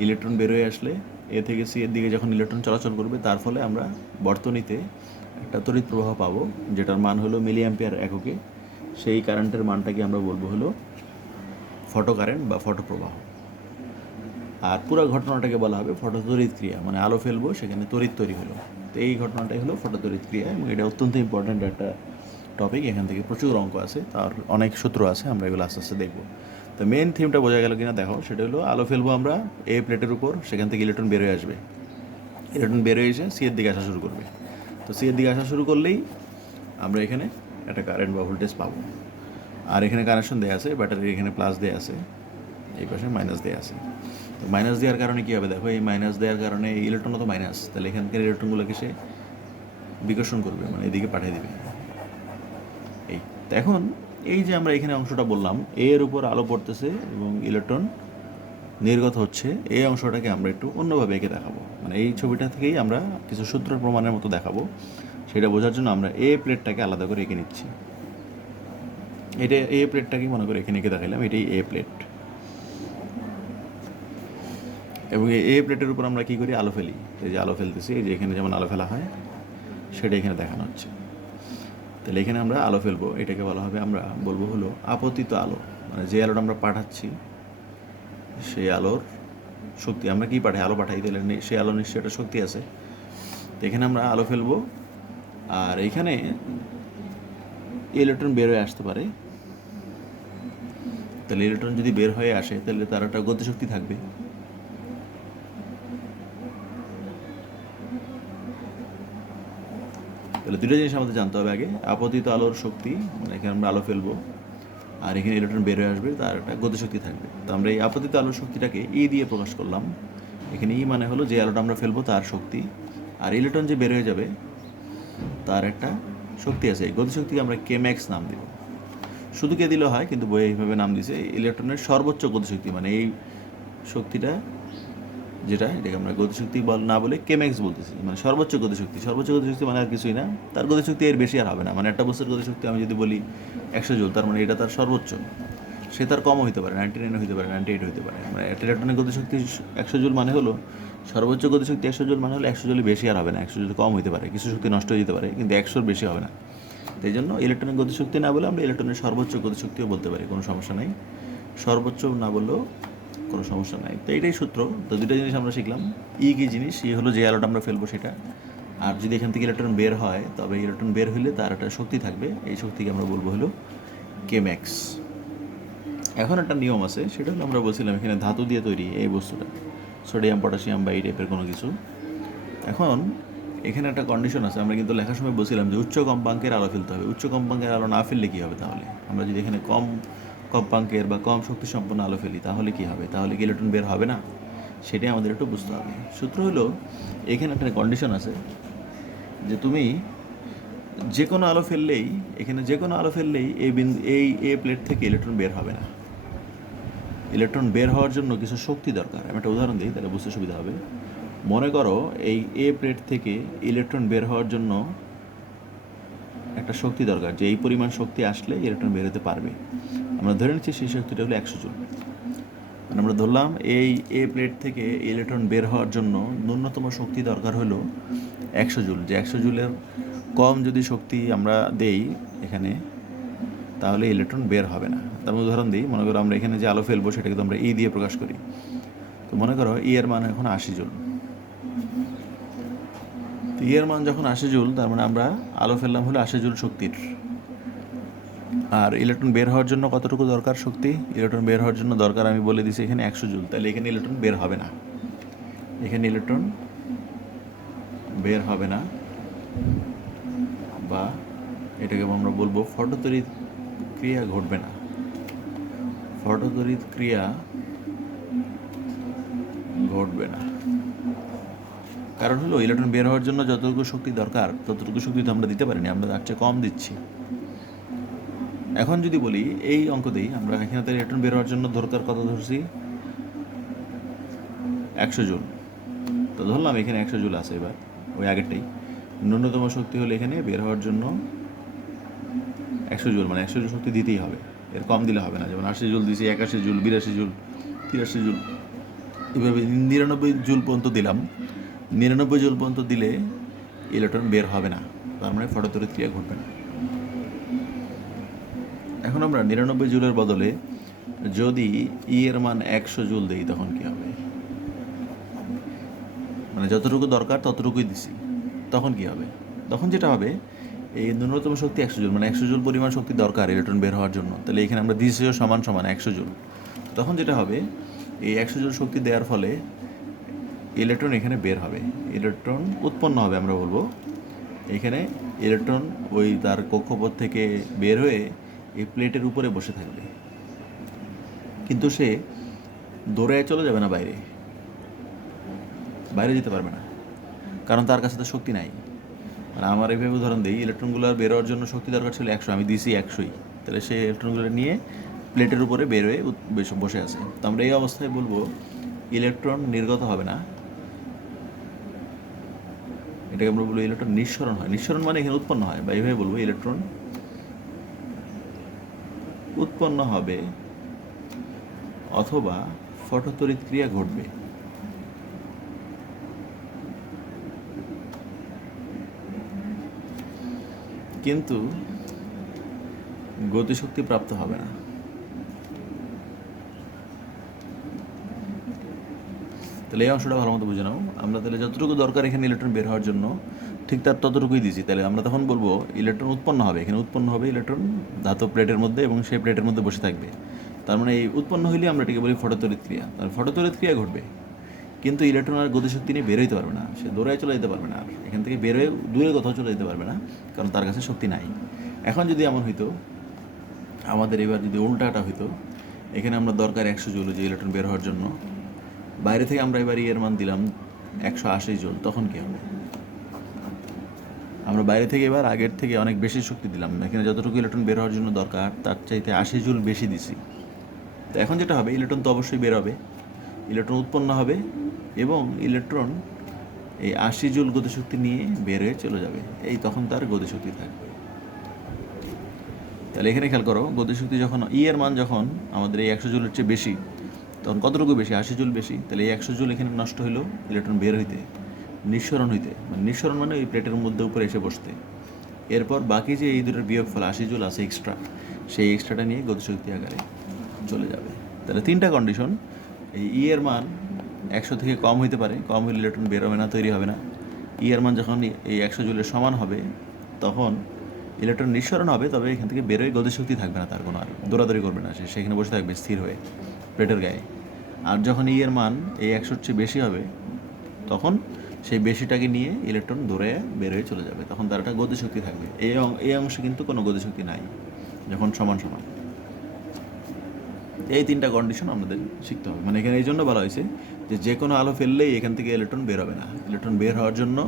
ইলেকট্রন বেরোয় আসলে এ থেকে সি এর দিকে যখন ইলেকট্রন চলাচল করবে, তার ফলে আমরা বর্তনীতে একটা তড়িৎ প্রবাহ পাবো, যেটার মান হলো মিলি অ্যাম্পিয়ার এককে। সেই কারেন্টের মানটাকে আমরা বলবো হলো ফটো কারেন্ট বা ফটো প্রবাহ। আর পুরো ঘটনাটাকে বলা হবে ফটোতড়িৎ ক্রিয়া, মানে আলো ফেলবো সেখানে তড়িৎ তৈরি হলো। তো এই ঘটনাটাই হলো ফটোতড়িৎ ক্রিয়া, এবং এটা অত্যন্ত ইম্পর্ট্যান্ট একটা টপিক। এখান থেকে প্রচুর অঙ্ক আছে, তার অনেক সূত্র আছে, আমরা এগুলো আস্তে আস্তে দেখবো। তো মেন থিমটা বোঝা গেল কিনা দেখো, সেটা হলো আলো ফেলবো আমরা এ প্লেটের উপর, সেখান থেকে ইলেকট্রন বের হয়ে আসবে, ইলেকট্রন বের হয়ে এসে সি এর দিকে আসা শুরু করবে। তো সি এর দিকে আসা শুরু করলেই আমরা এখানে একটা কারেন্ট বা ভোল্টেজ পাবো। আর এখানে কানেকশন দেওয়া আছে, ব্যাটারির এখানে প্লাস দেওয়া আছে, এই পাশে মাইনাস দেওয়া আছে। তো মাইনাস দেওয়ার কারণে কী হবে দেখো, এই মাইনাস দেওয়ার কারণে এই ইলেকট্রনও তো মাইনাস, তাহলে এখানকার ইলেকট্রনগুলোকে সে বিকর্ষণ করবে, মানে এদিকে পাঠিয়ে দেবে। এই তো এখন এই যে আমরা এখানে অংশটা বললাম, এর উপর আলো পড়তেছে এবং ইলেকট্রন নির্গত হচ্ছে, এই অংশটাকে আমরা একটু অন্যভাবে এঁকে দেখাবো। মানে এই ছবিটা থেকেই আমরা কিছু সূত্র প্রমাণের মতো দেখাবো। সেটা বোঝার জন্য আমরা এ প্লেটটাকে আলাদা করে এঁকে নিচ্ছি। এটা এ প্লেটটাকেই মনে করে এখানে এঁকে দেখাইলাম, এটাই এ প্লেট। এবং এই এ প্লেটের উপর আমরা কী করি, আলো ফেলি। এই যে আলো ফেলতেছি, এই যে এখানে যেমন আলো ফেলা হয় সেটা এখানে দেখানো হচ্ছে। তাহলে এখানে আমরা আলো ফেলবো, এটাকে বলা হবে, আমরা বলবো হলো আপতিত আলো। মানে যে আলোটা আমরা পাঠাচ্ছি সেই আলোর শক্তি, আমরা কি পাঠাই, আলো পাঠাই, তাহলে সেই আলো নিশ্চয়ই একটা শক্তি আছে। তো এখানে আমরা আলো ফেলবো, আর এখানে ইলেকট্রন বের হয়ে আসতে পারে। তাহলে ইলেকট্রন যদি বের হয়ে আসে তাহলে তার একটা গতিশক্তি থাকবে। তাহলে দুটো জিনিস আমাদের জানতে হবে আগে, আপতিত আলোর শক্তি, মানে এখানে আমরা আলো ফেলবো আর এখানে ইলেকট্রন বের হয়ে আসবে, তার একটা গতিশক্তি থাকবে। তো আমরা এই আপতিত আলোর শক্তিটাকে ই দিয়ে প্রকাশ করলাম। এখানে ই মানে হলো যে আলোটা আমরা ফেলবো তার শক্তি, আর ইলেকট্রন যে বের হয়ে যাবে তার একটা শক্তি আছে। এই গতিশক্তিকে আমরা কেম্যাক্স নাম দিব। শুধু কে দিলেও হয়, কিন্তু বইয়ে এইভাবে নাম দিয়েছে ইলেকট্রনের সর্বোচ্চ গতিশক্তি, মানে এই শক্তিটা যেটা, এটাকে আমরা গতিশক্তি না বলে কেম্যাক্স বলতেছি, মানে সর্বোচ্চ গতিশক্তি। সর্বোচ্চ গতিশক্তি মানে আর কিছুই না, তার গতিশক্তি এর বেশি আর হবে না। মানে একটা বস্তুর গতিশক্তি আমি যদি বলি 100 জুল, তার মানে এটা তার সর্বোচ্চ। সে তার কমও হতে পারে, 99 হতে পারে, 98 হতে পারে। মানে একটা ইলেকট্রনের গতিশক্তি 100 জুল মানে হলো সর্বোচ্চ গতিশক্তি 100 জুল, মানে হলো 100 জুলের বেশি আর হবে না, 100 জুল কম হতে পারে, কিছু শক্তি নষ্ট হয়ে যেতে পারে, কিন্তু 100-র বেশি হবে না। এই জন্য ইলেকট্রনের গতিশক্তি না বলে আমরা ইলেকট্রনের সর্বোচ্চ গতিশক্তিও বলতে পারি, কোনো সমস্যা নেই। সর্বোচ্চ না বললেও কোনো সমস্যা নাই। তো এইটাই সূত্র। তো দুটো জিনিস আমরা শিখলাম। ই কী জিনিস, ই হলো যে আলোটা আমরা ফেলবো সেটা, আর যদি এখান থেকে ইলেকট্রন বের হয় তবে ইলেকট্রন বের হলে তার একটা শক্তি থাকবে, এই শক্তিকে আমরা বলবো হলো কেম্যাক্স। এখন একটা নিয়ম আছে, সেটা হলো আমরা বলছিলাম এখানে ধাতু দিয়ে তৈরি এই বস্তুটা, সোডিয়াম পটাশিয়াম বা এই টাইপের কোনো কিছু। এখন এখানে একটা কন্ডিশন আছে, আমরা কিন্তু লেখার সময় বলছিলাম যে উচ্চ কম্পাঙ্কের আলো ফেলতে হবে। উচ্চ কম্পাঙ্কের আলো না ফেললে কী হবে, তাহলে আমরা যদি এখানে কম কম্পাঙ্কের বা কম শক্তি সম্পন্ন আলো ফেলি তাহলে কী হবে, তাহলে কি ইলেকট্রন বের হবে না, সেটাই আমাদের একটু বুঝতে হবে। সূত্র হলো, এখানে একটা কন্ডিশন আছে যে তুমি যে কোনো আলো ফেললেই, এখানে যে কোনো আলো ফেললেই এই এ প্লেট থেকে ইলেকট্রন বের হবে না। ইলেকট্রন বের হওয়ার জন্য কিছু শক্তি দরকার। আমি একটা উদাহরণ দিই, তাহলে বুঝতে সুবিধা হবে। মনে করো এই এ প্লেট থেকে ইলেকট্রন বের হওয়ার জন্য একটা শক্তি দরকার, যে এই পরিমাণ শক্তি আসলে ইলেকট্রন বের হতে পারবে। আমরা ধরে নিচ্ছি সেই শক্তিটা হলো 100 জুল। মানে আমরা ধরলাম এই এ প্লেট থেকে ইলেকট্রন বের হওয়ার জন্য ন্যূনতম শক্তি দরকার হলো 100 জুল। যে 100 জুলের কম যদি শক্তি আমরা দেই এখানে, তাহলে ইলেকট্রন বের হবে না। তার উদাহরণ দিই, মনে করো আমরা এখানে যে আলো ফেলবো সেটাকে তো আমরা ই দিয়ে প্রকাশ করি। তো মনে করো ই এর মান এখন 80 জুল। তো ই এর মান যখন 80 জুল, তার মানে আমরা আলো ফেললাম হলো 80 জুল শক্তির। আর ইলেকট্রন বের হওয়ার জন্য কতটুকু দরকার শক্তি, ইলেকট্রন বের হওয়ার জন্য দরকার আমি বলে দিছি এখানে 100 জুল। তাহলে এখানে ইলেকট্রন বের হবে না, এখানে ইলেকট্রন বের হবে না, বা এটাকে আমরা বলবো ফটোতড়িৎ ক্রিয়া ঘটবে না। ফটোতড়িৎ ক্রিয়া ঘটবে না, কারণ হলো ইলেকট্রন বের হওয়ার জন্য যতটুকু শক্তি দরকার ততটুকু শক্তি তো আমরা দিতে পারিনি, আমরা তার চেয়ে কম দিচ্ছি। এখন যদি বলি এই অঙ্ক দিই, আমরা এখানে তো ইলেকট্রন বের হওয়ার জন্য দরকার কত ধরছি, 100 জুল। তো ধরলাম এখানে 100 জুল আছে। এবার ওই আগেরটাই, ন্যূনতম শক্তি হলো এখানে বের হওয়ার জন্য 100 জুল, মানে 100 জুল শক্তি দিতেই হবে, এর কম দিলে হবে না। যেমন 80 জুল দিছি, 81 জুল, 82 জুল, 83 জুল, এভাবে 99 জুল পর্যন্ত দিলাম। 99 জুল পর্যন্ত দিলে ইলেকট্রন বের হবে না, তার মানে ফটোতড়িৎ ক্রিয়া ঘটবে না। এখন আমরা 99 জুলের বদলে যদি ই এর মান 100 জুল দিই তখন কী হবে, মানে যতটুকু দরকার ততটুকুই দিছি, তখন কি হবে? তখন যেটা হবে, এই ন্যূনতম শক্তি 100 জুল, মানে 100 জুল পরিমাণ শক্তি দরকার ইলেকট্রন বের হওয়ার জন্য। তাহলে এখানে আমরা দিয়েছিও সমান সমান 100 জুল। তখন যেটা হবে, এই 100 জুল শক্তি দেওয়ার ফলে ইলেকট্রন এখানে বের হবে, ইলেকট্রন উৎপন্ন হবে। আমরা বলবো এখানে ইলেকট্রন ওই তার কক্ষপথ থেকে বের হয়ে এই প্লেটের উপরে বসে থাকবে, কিন্তু সে দৌড়ে চলে যাবে না, বাইরে বাইরে যেতে পারবে না, কারণ তার কাছে তো শক্তি নাই। মানে আমার এইভাবে উদাহরণ দিই, ইলেকট্রনগুলো বের হওয়ার জন্য শক্তি দরকার ছিল 100, আমি দিয়েছি 100ই, তাহলে সে ইলেকট্রনগুলো নিয়ে প্লেটের উপরে বের হয়ে বসে আছে। তো আমরা এই অবস্থায় বলবো ইলেকট্রন নির্গত হবে না, এটাকে আমরা বলবো ইলেকট্রন নিঃসরণ হয়। নিঃসরণ মানে এখানে উৎপন্ন হয়, বা এইভাবে বলবো ইলেকট্রন উৎপন্ন হবে অথবা ফটোতড়িৎ ক্রিয়া ঘটবে। কিন্তু গতিশক্তি প্রাপ্ত হবে না। তাহলে এই অংশটা ভালো মতো বুঝে নাও। আমরা তাহলে যতটুকু দরকার এখানে ইলেকট্রন বের হওয়ার জন্য ঠিক তার ততটুকুই দিয়েছি। তাহলে আমরা তখন বলবো ইলেকট্রন উৎপন্ন হবে, এখানে উৎপন্ন হবে ইলেকট্রন ধাতব প্লেটের মধ্যে, এবং সেই প্লেটের মধ্যে বসে থাকবে। তার মানে এই উৎপন্ন হইলে আমরা এটাকে বলি ফটোতড়িৎ ক্রিয়া। তার ফটোতড়িৎ ক্রিয়া ঘটবে, কিন্তু ইলেকট্রন আর গতিশক্তি নিয়ে বের হইতে পারবে না, সে দৌড়ায় চলে যেতে পারবে না, আর এখান থেকে বের হয়ে দূরে কোথাও চলে যেতে পারবে না, কারণ তার কাছে শক্তি নাই। এখন যদি এমন হইতো, আমাদের এবার যদি উল্টাটা হইতো, এখানে আমরা দরকার 100 জুল যে ইলেকট্রন বের হওয়ার জন্য, বাইরে থেকে আমরা এবার এর মান দিলাম 180 জুল, তখন কী হবে? আমরা বাইরে থেকে এবার আগের থেকে অনেক বেশি শক্তি দিলাম, এখানে যতটুকু ইলেকট্রন বের হওয়ার জন্য দরকার তার চাইতে 80 জুল বেশি দিছি। তো এখন যেটা হবে, ইলেকট্রন তো অবশ্যই বের হবে, ইলেকট্রন উৎপন্ন হবে, এবং ইলেকট্রন এই 80 জুল গতিশক্তি নিয়ে বের হয়ে চলে যাবে, এই তখন তার গতিশক্তি থাকবে। তাহলে এখানে খেয়াল করো, গতিশক্তি যখন এর মান যখন আমাদের এই 100 জুলের চেয়ে বেশি, তখন কতটুকু বেশি? 80 জুল বেশি। তাহলে এই 100 জুল এখানে নষ্ট হলো ইলেকট্রন বের হইতে, নিঃসরণ হইতে, মানে নিঃসরণ মানে ওই প্লেটের মধ্যে উপরে এসে বসতে। এরপর বাকি যে এই দুটোর বিয়োগফল 80 জুল আছে এক্সট্রা, সেই এক্সট্রাটা নিয়ে গতিশক্তি আকারে চলে যাবে। তাহলে তিনটা কন্ডিশন, এই এর মান 100 থেকে কম হইতে পারে, কম হলে ইলেকট্রন বের হবে না, তৈরি হবে না। এর মান যখন এই 100 জুলের সমান হবে, তখন ইলেকট্রন নিঃসরণ হবে, তবে এখান থেকে বেরোয় গতিশক্তি থাকবে না, তার কোনো আর দৌড়াদৌড়ি করবে না, সে সেখানে বসে থাকবে স্থির হয়ে প্লেটের গায়ে। আর যখন এর মান এই 100-র চেয়ে বেশি হবে, তখন সেই বেশিটাকে নিয়ে ইলেকট্রন দৌড়ে বের হয়ে চলে যাবে, তখন তার একটা গতিশক্তি থাকবে। এই অংশে কিন্তু কোনো গতিশক্তি নাই যখন সমান সমান। এই তিনটা কন্ডিশন আমাদের শিখতে হবে। মানে এখানে এই জন্য বলা হয়েছে যে কোনো আলো ফেললেই এখান থেকে ইলেকট্রন বের হবে না, ইলেকট্রন বের হওয়ার জন্য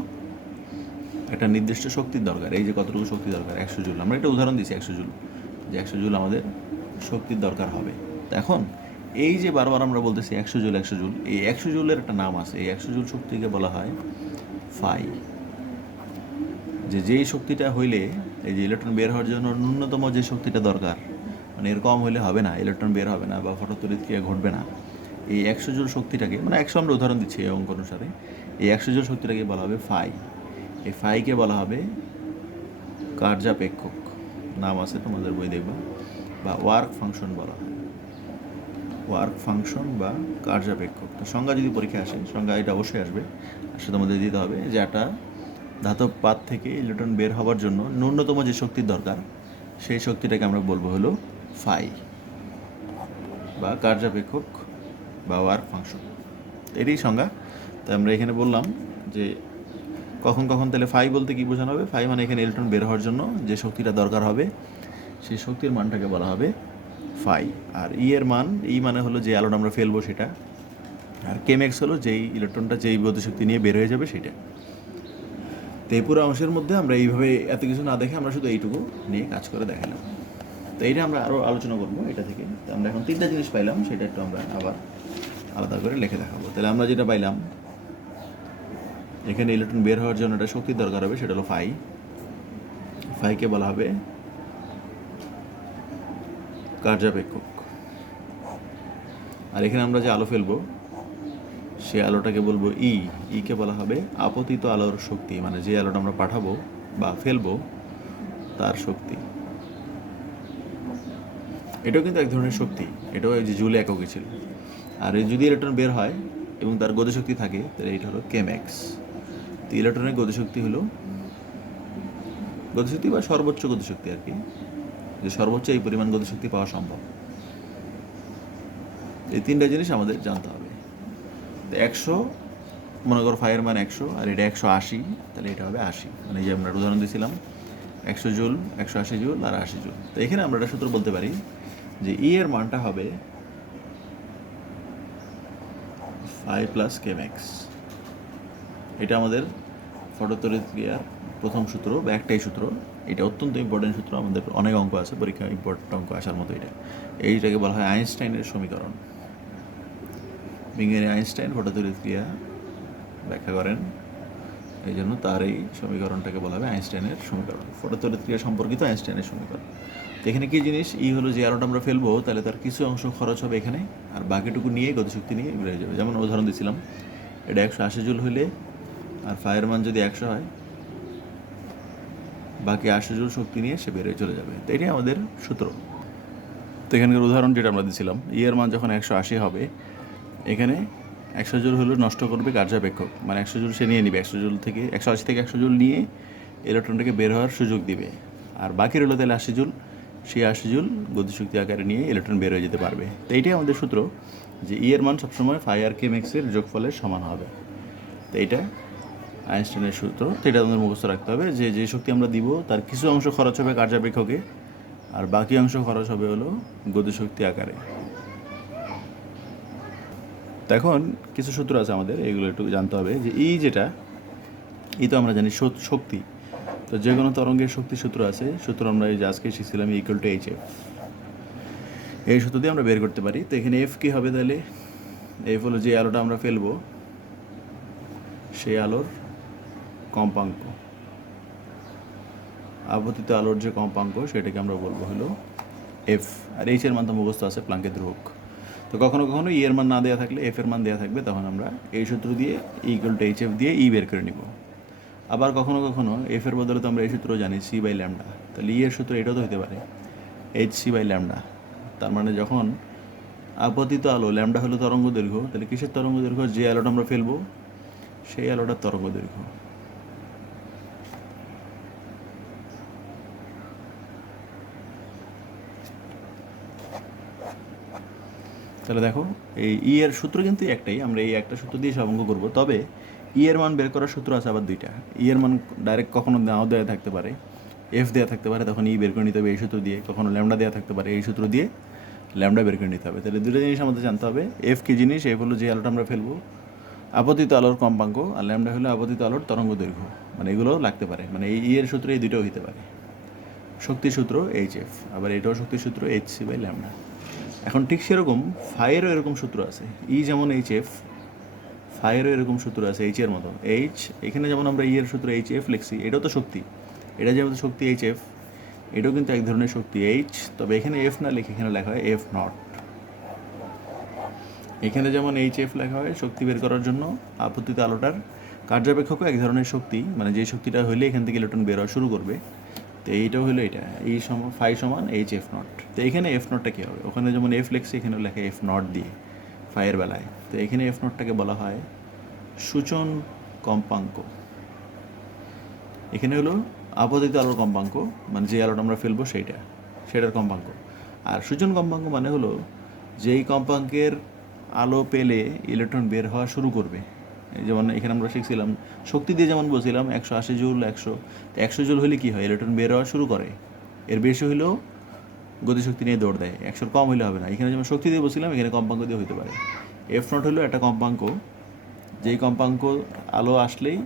একটা নির্দিষ্ট শক্তির দরকার। এই যে কতটুকু শক্তি দরকার, 100 জুল, আমরা একটা উদাহরণ দিচ্ছি 100 জুল, যে 100 জুল আমাদের শক্তির দরকার হবে। তো এখন এই যে বারবার আমরা বলতেছি 100 জুল 100 জুল, এই 100 জুলের একটা নাম আছে। এই 100 জুল শক্তিকে বলা হয় ফাই। যেই শক্তিটা হইলে এই যে ইলেকট্রন বের হওয়ার জন্য ন্যূনতম যে শক্তিটা দরকার, মানে এর কম হলে হবে না, ইলেকট্রন বের হবে না বা ফটোতড়িৎ ক্রিয়া ঘটবে না, এই 100 জুল শক্তিটাকে, মানে 100 আমরা উদাহরণ দিচ্ছি এই অঙ্ক অনুসারে, এই 100 জুল শক্তিটাকে বলা হবে ফাই। এই ফাইকে বলা হবে কার্যাপেক্ষক, নাম আছে তোমাদের বই দেখবা, বা ওয়ার্ক ফাংশন বলা হয়, ওয়ার্ক ফাংশন বা কার্যাপেক্ষক। তো সংজ্ঞা যদি পরীক্ষা আসে, সংজ্ঞা এটা অবশ্যই আসবে, আসলে তোমাদের দিতে হবে যে একটা ধাতব পাত থেকে ইলেকট্রন বের হওয়ার জন্য ন্যূনতম যে শক্তির দরকার, সেই শক্তিটাকে আমরা বলবো হলো ফাই বা কার্যাপেক্ষক বা ওয়ার্ক ফাংশন। এটাই সংজ্ঞা। তো আমরা এখানে বললাম যে কখন কখন তাহলে ফাই বলতে কী বোঝানো হবে। ফাই মানে এখানে ইলেকট্রন বের হওয়ার জন্য যে শক্তিটা দরকার হবে, সেই শক্তির মানটাকে বলা হবে ফাই। আর এর মান, মানে হলো যে আলোটা আমরা ফেলবো সেটা, আর কেমেক্স হলো যেই ইলেকট্রনটা যেই গতিশক্তি নিয়ে বের হয়ে যাবে সেটা। তো এই পুরো অংশের মধ্যে আমরা এইভাবে এত কিছু না দেখে আমরা শুধু এইটুকু নিয়ে কাজ করে দেখালাম। তো এইটা আমরা আরও আলোচনা করবো এটা থেকে। তো আমরা এখন তিনটা জিনিস পাইলাম, সেটা একটু আমরা আবার আলাদা করে লিখে দেখাবো। তাহলে আমরা যেটা পাইলাম, এখানে ইলেকট্রন বের হওয়ার জন্য একটা শক্তির দরকার হবে, সেটা হলো ফাই। ফাইকে বলা হবে কার্যাপেক্ষক। আর এখানে আমরা যে আলো ফেলবো, সে আলোটাকে বলবো কে বলা হবে আপতিত আলোর শক্তি, মানে যে আলোটা আমরা পাঠাবো বা ফেলবো তার শক্তি। এটাও কিন্তু এক ধরনের শক্তি, এটাও এই যে জুলে এককে ছিল। আর যদি ইলেকট্রন বের হয়, এবং তার গতিশক্তি থাকে, তাহলে এইটা হলো কেম্যাক্স। তো ইলেকট্রনের গতিশক্তি হলো গতিশক্তি বা সর্বোচ্চ গতিশক্তি আর কি, যে সর্বোচ্চ এই পরিমাণ গতিশক্তি পাওয়া সম্ভব। এই তিনটা জিনিস আমাদের জানতে হবে। তো 100, মনে করো ফায়ার মান 100 আর এটা 180, তাহলে এটা হবে 80। মানে যে আমরা উদাহরণ দিয়েছিলাম 100 জুল, 180 জুল আর 80 জুল। তো এখানে আমরা একটা সূত্র বলতে পারি যে ই এর মানটা হবে 5 প্লাস কেম্যাক্স। এটা আমাদের ফটোতড়িৎ ক্রিয়ার প্রথম সূত্র বা একটাই সূত্র। এটা অত্যন্ত ইম্পর্টেন্ট সূত্র, আমাদের অনেক অঙ্ক আছে পরীক্ষায়, ইম্পর্টেন্ট অঙ্ক আসার মতো এটা। এইটাকে বলা হয় আইনস্টাইনের সমীকরণ। বিজ্ঞানী আইনস্টাইন ফটোতড়িৎ ক্রিয়া ব্যাখ্যা করেন, এই জন্য তার এই সমীকরণটাকে বলা হবে আইনস্টাইনের সমীকরণ, ফটোতড়িৎ ক্রিয়া সম্পর্কিত আইনস্টাইনের সমীকরণ। তো এখানে কী জিনিস, ই হলো যে আলোটা আমরা ফেলবো, তাহলে তার কিছু অংশ খরচ হবে এখানে, আর বাকিটুকু নিয়ে গতিশক্তি নিয়ে বেরিয়ে যাবে। যেমন উদাহরণ দিয়েছিলাম, এটা 180 জুল হইলে আর ফায়ার মান যদি 100 হয়, বাকি 80 জুল শক্তি নিয়ে সে বেরিয়ে চলে যাবে। তো এটাই আমাদের সূত্র। তো এখানকার উদাহরণ যেটা আমরা দিয়েছিলাম, ই এর মান যখন 180 হবে, এখানে 100 জুল হলো নষ্ট করবে কার্যাপেক্ষক, মানে 100 জুল সে নিয়ে নিবে, 180 থেকে 100 জুল নিয়ে ইলেকট্রনটাকে বের হওয়ার সুযোগ দিবে, আর বাকি রইলো তাহলে 80 জুল, সেই 80 জুল গতিশক্তি আকারে নিয়ে ইলেকট্রন বের হয়ে যেতে পারবে। তো এইটাই আমাদের সূত্র যে ই এর মান সবসময় ফাই আর কেম্যাক্সের যোগফলের সমান হবে। তো এইটা আইনস্টাইনের সূত্র। তো এটা আমাদের মুখস্থ রাখতে হবে যে যে শক্তি আমরা দিব তার কিছু অংশ খরচ হবে কার্যাপেক্ষকে, আর বাকি অংশ খরচ হবে হলো গতিশক্তি আকারে। তো এখন কিছু সূত্র আছে আমাদের, এগুলো একটু জানতে হবে। যে ই যেটা, ই তো আমরা জানি শক্তি। তো যে কোনো তরঙ্গের শক্তি সূত্র আছে, সূত্র আমরা এই যে আজকে শিখছিলাম ইকুয়াল টু এইচ এফ, এই সূত্র দিয়ে আমরা বের করতে পারি। তো এখানে এফ কী হবে তাহলে, এফ হলো যে আলোটা আমরা ফেলবো সেই আলোর কম্পাঙ্ক, আপতিত আলোর যে কম্পাঙ্ক সেটাকে আমরা বলবো হলো এফ। আর এইচ এর মান তো মুখস্থ আছে, প্লাঙ্কের ধ্রুবক। তো কখনো কখনো ই এর মান না দেওয়া থাকলে এফ এর মান দেওয়া থাকবে, তখন আমরা এই সূত্র দিয়ে ইকুয়াল টু এইচ এফ দিয়ে ই বের করে নিব। আবার কখনো কখনো এফ এর বদলে তো আমরা এই সূত্র জানি সি বাই ল্যামডা, তাহলে ই এর সূত্র এটাও তো হতে পারে এইচ সি বাই ল্যামডা। তার মানে যখন আপতিত আলো, ল্যামডা হলো তরঙ্গ দৈর্ঘ্য, তাহলে কিসের তরঙ্গ দৈর্ঘ্য, যে আলোটা আমরা ফেলবো সেই আলোটার তরঙ্গ দৈর্ঘ্য। তাহলে দেখো এই ই এর সূত্র কিন্তু একটাই, আমরা এই একটা সূত্র দিয়ে সব অঙ্ক করবো। তবে ই এর মান বের করার সূত্র আছে আবার দুইটা। ই এর মান ডাইরেক্ট কখনো নাও দেওয়া থাকতে পারে, এফ দেওয়া থাকতে পারে, তখন ই বের করে নিতে হবে এই সূত্র দিয়ে। কখনো ল্যামডা দেওয়া থাকতে পারে, এই সূত্র দিয়ে ল্যামডা বের করে নিতে হবে। তাহলে দুটো জিনিস আমাদের জানতে হবে। এফ কি জিনিস, এফ হলো যে আলোটা আমরা ফেলবো আপতিত আলোর কম্পাঙ্ক, আর ল্যামডা হলো আপতিত আলোর তরঙ্গ দৈর্ঘ্য। মানে এগুলোও লাগতে পারে, মানে এই ই এর সূত্রে এই দুটোও হতে পারে। শক্তির সূত্র এইচ এফ, আবার এটাও শক্তির সূত্র এইচ সি বাই ল্যামডা। এখন ঠিক সেরকম ফাইয়েরও এরকম সূত্র আছে। ই যেমন এইচ এফ, ফাইয়েরও এরকম সূত্র আছে এইচ এর মতো। এইচ, এখানে যেমন আমরা ই এর সূত্র এইচ এফ লিখছি, এটাও তো শক্তি, এটা যেমন শক্তি এইচ এফ, এটাও কিন্তু এক ধরনের শক্তি এইচ। তবে এখানে এফ না লিখে এখানে লেখা হয় এফ নট। এখানে যেমন এইচ এফ লেখা হয় শক্তি বের করার জন্য, আপতিত আলোটার কার্যাপেক্ষকও এক ধরনের শক্তি, মানে যে শক্তিটা হইলে এখান থেকে ইলেকট্রন বের হওয়া শুরু করবে। তো এইটাও হলো এটা, এই ফাই সমান এইচ এফ নট। তো এখানে এফ নটটা কী হবে, ওখানে যেমন এফ লিখছে এখানেও লেখা এফ নট দিয়ে ফাইয়ের বেলায়। তো এখানে এফ নটটাকে বলা হয় সূচন কম্পাঙ্ক। এখানে হলো আপতিত আলোর কম্পাঙ্ক, মানে যে আলোটা আমরা ফেলবো সেটার কম্পাঙ্ক। আর সূচন কম্পাঙ্ক মানে হলো যেই কম্পাঙ্কের আলো পেলে ইলেকট্রন বের হওয়া শুরু করবে। যেমন এখানে আমরা শিখছিলাম শক্তি দিয়ে, যেমন বলছিলাম 180 জুল, 100 জুল হলে কী হয়, ইলেকট্রন বের হওয়া শুরু করে। এর বেশি হলেও গতিশক্তি নিয়ে দৌড় দেয়, 100 কম হলে হবে না। এখানে যেমন শক্তি দিয়ে বলছিলাম, এখানে কম্পাঙ্ক দিয়ে হতে পারে। এফ নট হলো একটা কম্পাঙ্ক, যেই কম্পাঙ্ক আলো আসলেই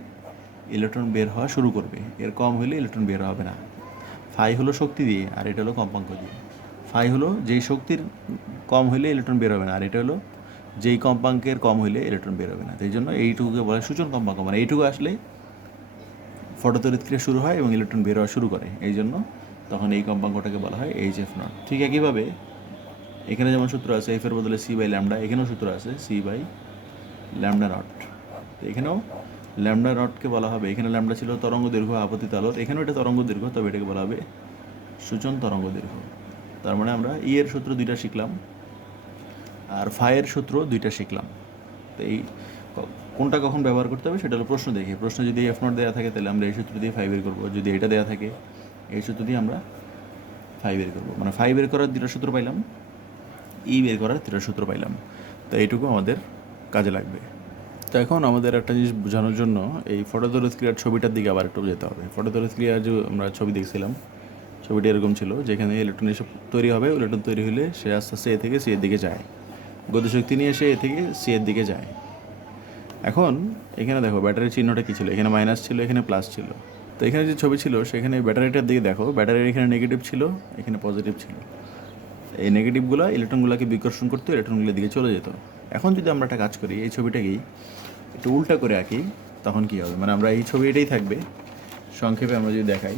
ইলেকট্রন বের হওয়া শুরু করবে, এর কম হলে ইলেকট্রন বের হবে না। ফাই হলো শক্তি দিয়ে, আর এটা হলো কম্পাঙ্ক দিয়ে। ফাই হলো যেই শক্তির কম হলে ইলেকট্রন বের হবে না, আর এটা হলো যেই কম্পাঙ্কের কম হইলে ইলেকট্রন বের হবে না। তো এই জন্য এইটুকুকে বলা হয় সূচন কম্পাঙ্ক, মানে এইটুকু আসলে ফটোতড়িৎ ক্রিয়া শুরু হয় এবং ইলেকট্রন বের হওয়া শুরু করে, এই জন্য তখন এই কম্পাঙ্কটাকে বলা হয় এইচ এফ নট। ঠিক একইভাবে এখানে যেমন সূত্র আছে এফ এর বদলে সি বাই ল্যামডা, এখানেও সূত্র আছে সি বাই ল্যামডা নট। তো এখানেও ল্যামডা নটকে বলা হবে, এখানে ল্যামডা ছিল তরঙ্গ দৈর্ঘ্য আপতিত আলোর, এখানেও এটা তরঙ্গ দৈর্ঘ্য, তবে এটাকে বলা হবে সূচন তরঙ্গ দৈর্ঘ্য। তার মানে আমরা ই এর সূত্র দুইটা শিখলাম আর ফাইয়ের সূত্র দুইটা শিখলাম। তো তো এই কোনটা কখন ব্যবহার করতে হবে সেটা হলো প্রশ্ন দেখে। প্রশ্ন যদি F0 দেওয়া থাকে তাহলে আমরা এই সূত্র দিয়ে 5 বের করবো, যদি এটা দেওয়া থাকে এই সূত্র দিয়ে আমরা 5 বের করবো, মানে 5 বের করার 2টা সূত্র পাইলাম, ই বের করার 3টা সূত্র পাইলাম। তো এইটুকু আমাদের কাজে লাগবে। তো এখন আমাদের একটা জিনিস বোঝানোর জন্য এই ফটোতড়িৎ ক্রিয়ার ছবিটার দিকে আবার একটু যেতে হবে। ফটোতড়িৎ ক্রিয়ার যে আমরা ছবি দেখছিলাম, ছবিটি এরকম ছিল, যেখানে ইলেকট্রন এসে তৈরি হবে, ইলেকট্রন তৈরি হলে সে আস্তে আস্তে এ থেকে সি এর দিকে যায়, গতিশক্তি নিয়ে এসে এ থেকে সি এর দিকে যায়। এখন এখানে দেখো ব্যাটারির চিহ্নটা কী ছিল, এখানে মাইনাস ছিল, এখানে প্লাস ছিল। তো এখানে যে ছবি ছিল সেখানে ব্যাটারিটার দিকে দেখো, ব্যাটারির এখানে নেগেটিভ ছিল, এখানে পজিটিভ ছিল। এই নেগেটিভগুলো ইলেকট্রনগুলোকে বিকর্ষণ করতে ইলেকট্রনগুলোর দিকে চলে যেত। এখন যদি আমরা একটা কাজ করি, এই ছবিটাকেই একটু উল্টা করে আঁকি, তখন কী হবে, মানে আমরা এই ছবি এটাই থাকবে, সংক্ষেপে আমরা যদি দেখাই,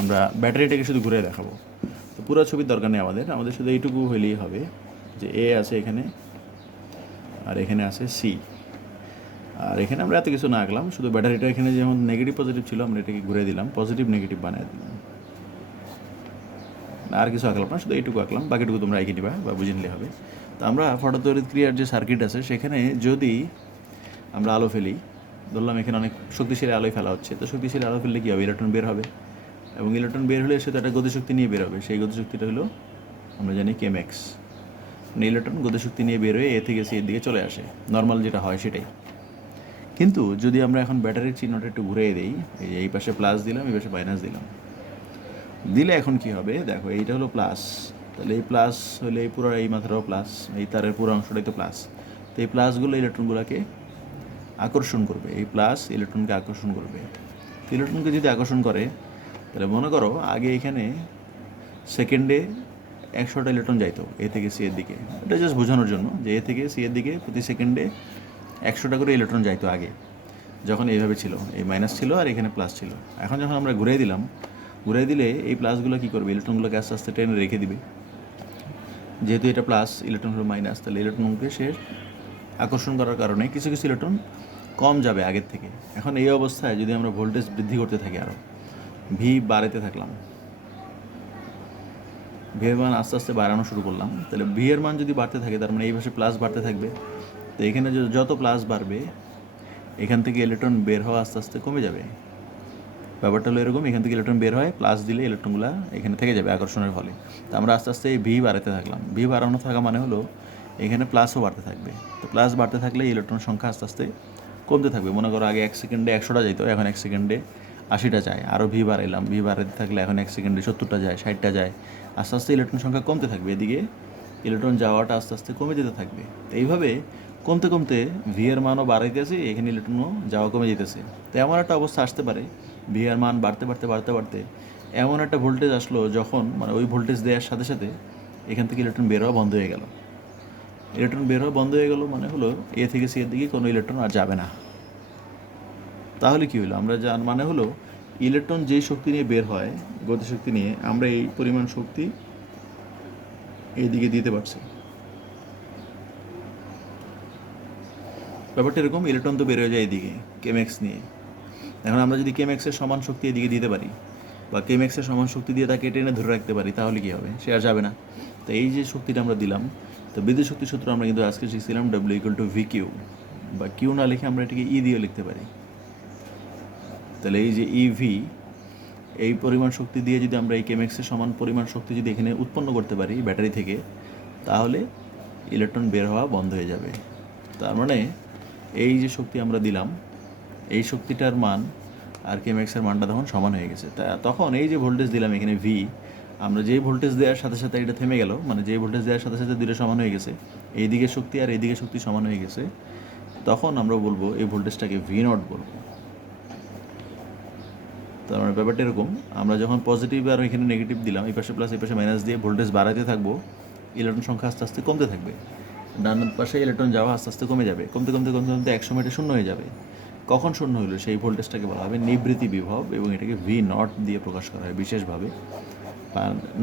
আমরা ব্যাটারিটাকে শুধু ঘুরে দেখাবো। তো পুরো ছবির দরকার নেই আমাদের শুধু এইটুকু হইলেই হবে যে এ আছে এখানে, আর এখানে আছে সি, আর এখানে আমরা এত কিছু না আঁকলাম, শুধু ব্যাটারিটা এখানে যেমন নেগেটিভ পজিটিভ ছিল আমরা এটাকে ঘুরে দিলাম, পজিটিভ নেগেটিভ বানিয়ে দিলাম, আর কিছু আঁকলাম না, শুধু এইটুকু আঁকলাম, বাকিটুকু তোমরা এঁকে নিবা বা বুঝে নিলে হবে। তো আমরা ফটোতড়িৎ ক্রিয়ার যে সার্কিট আছে সেখানে যদি আমরা আলো ফেলি, ধরলাম এখানে অনেক শক্তিশালী আলোয় ফেলা হচ্ছে, তো শক্তিশালী আলো ফেললে কী হবে, ইলেকট্রন বের হবে, এবং ইলেকট্রন বের হলে সে তো একটা গতিশক্তি নিয়ে বের হবে, সেই গতিশক্তিটা হলো আমরা জানি কেমেক্স, মানে ইলেকট্রন গতিশক্তি নিয়ে বের হয়ে এ থেকে সি এর দিকে চলে আসে, নর্মাল যেটা হয় সেটাই। কিন্তু যদি আমরা এখন ব্যাটারির চিহ্নটা একটু ঘুরিয়ে দিই, এই পাশে প্লাস দিলাম, এই পাশে মাইনাস দিলাম, দিলে এখন কি হবে দেখো, এইটা হলো প্লাস, তাহলে এই প্লাস হলে এই পুরো এই মাথাটাও প্লাস, এই তারের পুরো অংশটাই তো প্লাস। তো এই প্লাসগুলো ইলেকট্রনগুলোকে আকর্ষণ করবে, এই প্লাস ইলেকট্রনকে আকর্ষণ করবে। তো ইলেকট্রনকে যদি আকর্ষণ করে, তাহলে মনে করো আগে এখানে সেকেন্ডে 100টা ইলেকট্রন যাইতো এ থেকে সি এর দিকে, এটা জাস্ট বোঝানোর জন্য যে এ থেকে সি এর দিকে প্রতি সেকেন্ডে 100টা করে ইলেকট্রন যাইতো আগে, যখন এইভাবে ছিল, এই মাইনাস ছিল আর এখানে প্লাস ছিল। এখন যখন আমরা ঘুরিয়ে দিলাম, ঘুরিয়ে দিলে এই প্লাসগুলো কী করবে, ইলেকট্রনগুলোকে আস্তে আস্তে টেনে রেখে দিবে, যেহেতু এটা প্লাস ইলেকট্রন হলো মাইনাস, তাহলে ইলেকট্রনকে সে আকর্ষণ করার কারণে কিছু কিছু ইলেকট্রন কম যাবে আগের থেকে। এখন এই অবস্থায় যদি আমরা ভোল্টেজ বৃদ্ধি করতে থাকি, আরও ভি বাড়াতে থাকলাম, ভি এর মান আস্তে আস্তে বাড়ানো শুরু করলাম, তাহলে ভি এর মান যদি বাড়তে থাকে তার মানে এই পাশে প্লাস বাড়তে থাকবে। তো এখানে যত প্লাস বাড়বে এখান থেকে ইলেকট্রন বের হওয়া আস্তে আস্তে কমে যাবে। ব্যাপারটা হলো এরকম, এখান থেকে ইলেকট্রন বের হয়, প্লাস দিলে ইলেকট্রনগুলো এখানে থেকে যাবে আকর্ষণের ফলে। তো আমরা আস্তে আস্তে এই ভি বাড়াতে থাকলাম, ভি বাড়ানো থাকা মানে হলো এখানে প্লাসও বাড়তে থাকবে। তো প্লাস বাড়তে থাকলে ইলেকট্রন সংখ্যা আস্তে আস্তে কমতে থাকবে। মনে করো আগে 1 সেকেন্ডে 100টা যেত, এখন 1 সেকেন্ডে 80টা যায়, আরও ভি বাড়াইলাম, ভি বাড়াতে থাকলে এখন 1 সেকেন্ডে 70টা যায়, 60টা যায়, আস্তে আস্তে ইলেকট্রন সংখ্যা কমতে থাকবে, এদিকে ইলেকট্রন যাওয়াটা আস্তে আস্তে কমে যেতে থাকবে। তো এইভাবে কমতে কমতে ভি এর মানও বাড়াইতেছে, এখানে ইলেকট্রনও যাওয়া কমে যেতেছে। তো এমন একটা অবস্থা আসতে পারে ভি এর মান বাড়তে বাড়তে বাড়তে বাড়তে এমন একটা ভোল্টেজ আসলো যখন, মানে ওই ভোল্টেজ দেওয়ার সাথে সাথে এখান থেকে ইলেকট্রন বের হওয়া বন্ধ হয়ে গেল। ইলেকট্রন বের হওয়া বন্ধ হয়ে গেল মানে হলো এ থেকে সি এর দিকে কোনো ইলেকট্রন আর যাবে না। তাহলে কী হলো, আমরা যার মানে হলো ইলেকট্রন যেই শক্তি নিয়ে বের হয়, গতিশক্তি নিয়ে, আমরা এই পরিমাণ শক্তি এই দিকে দিতে পারছি। ব্যাপারটা এরকম, ইলেকট্রন তো বের হয়ে যায় এদিকে কেমেক্স নিয়ে। এখন আমরা যদি কেমেক্সের সমান শক্তি এদিকে দিতে পারি, বা কেমেক্সের সমান শক্তি দিয়ে তাকে টেনে ধরে রাখতে পারি, তাহলে কী হবে, সে আর যাবে না। তো এই যে শক্তিটা আমরা দিলাম, তো বিদ্যুৎ শক্তি সূত্র আমরা কিন্তু আজকে শিখছিলাম W=VQ, বা কিউ না লিখে আমরা এটাকে ই দিয়ে লিখতে পারি। তাহলে এই যে ইভি, এই পরিমাণ শক্তি দিয়ে যদি আমরা এই কেমেক্সের সমান পরিমাণ শক্তি যদি এখানে উৎপন্ন করতে পারি ব্যাটারি থেকে, তাহলে ইলেকট্রন বের হওয়া বন্ধ হয়ে যাবে। তার মানে এই যে শক্তি আমরা দিলাম, এই শক্তিটার মান আর কেমেক্সের মানটা তখন সমান হয়ে গেছে। তা তখন এই যে ভোল্টেজ দিলাম এখানে ভি, আমরা যেই ভোল্টেজ দেওয়ার সাথে সাথে এটা থেমে গেল, মানে যেই ভোল্টেজ দেওয়ার সাথে সাথে দুটো সমান হয়ে গেছে, এই দিকে শক্তি আর এই দিকে শক্তি সমান হয়ে গেছে, তখন আমরা বলবো এই ভোল্টেজটাকে V0 বলবো। তার মানে ব্যাপারটা এরকম, আমরা যখন পজিটিভ আর এখানে নেগেটিভ দিলাম, এই পাশে প্লাস এই পাশে মাইনাস দিয়ে ভোল্টেজ বাড়াতে থাকবো, ইলেকট্রন সংখ্যা আস্তে আস্তে কমতে থাকবে, ডান পাশে ইলেকট্রন যাওয়া আস্তে আস্তে কমে যাবে, কমতে কমতে কমতে কমতে একসময় এটা শূন্য হয়ে যাবে। কখন শূন্য হলো, সেই ভোল্টেজটাকে বলা হবে নিবৃত্তি বিভব, এবং এটাকে V0 দিয়ে প্রকাশ করা হয় বিশেষভাবে।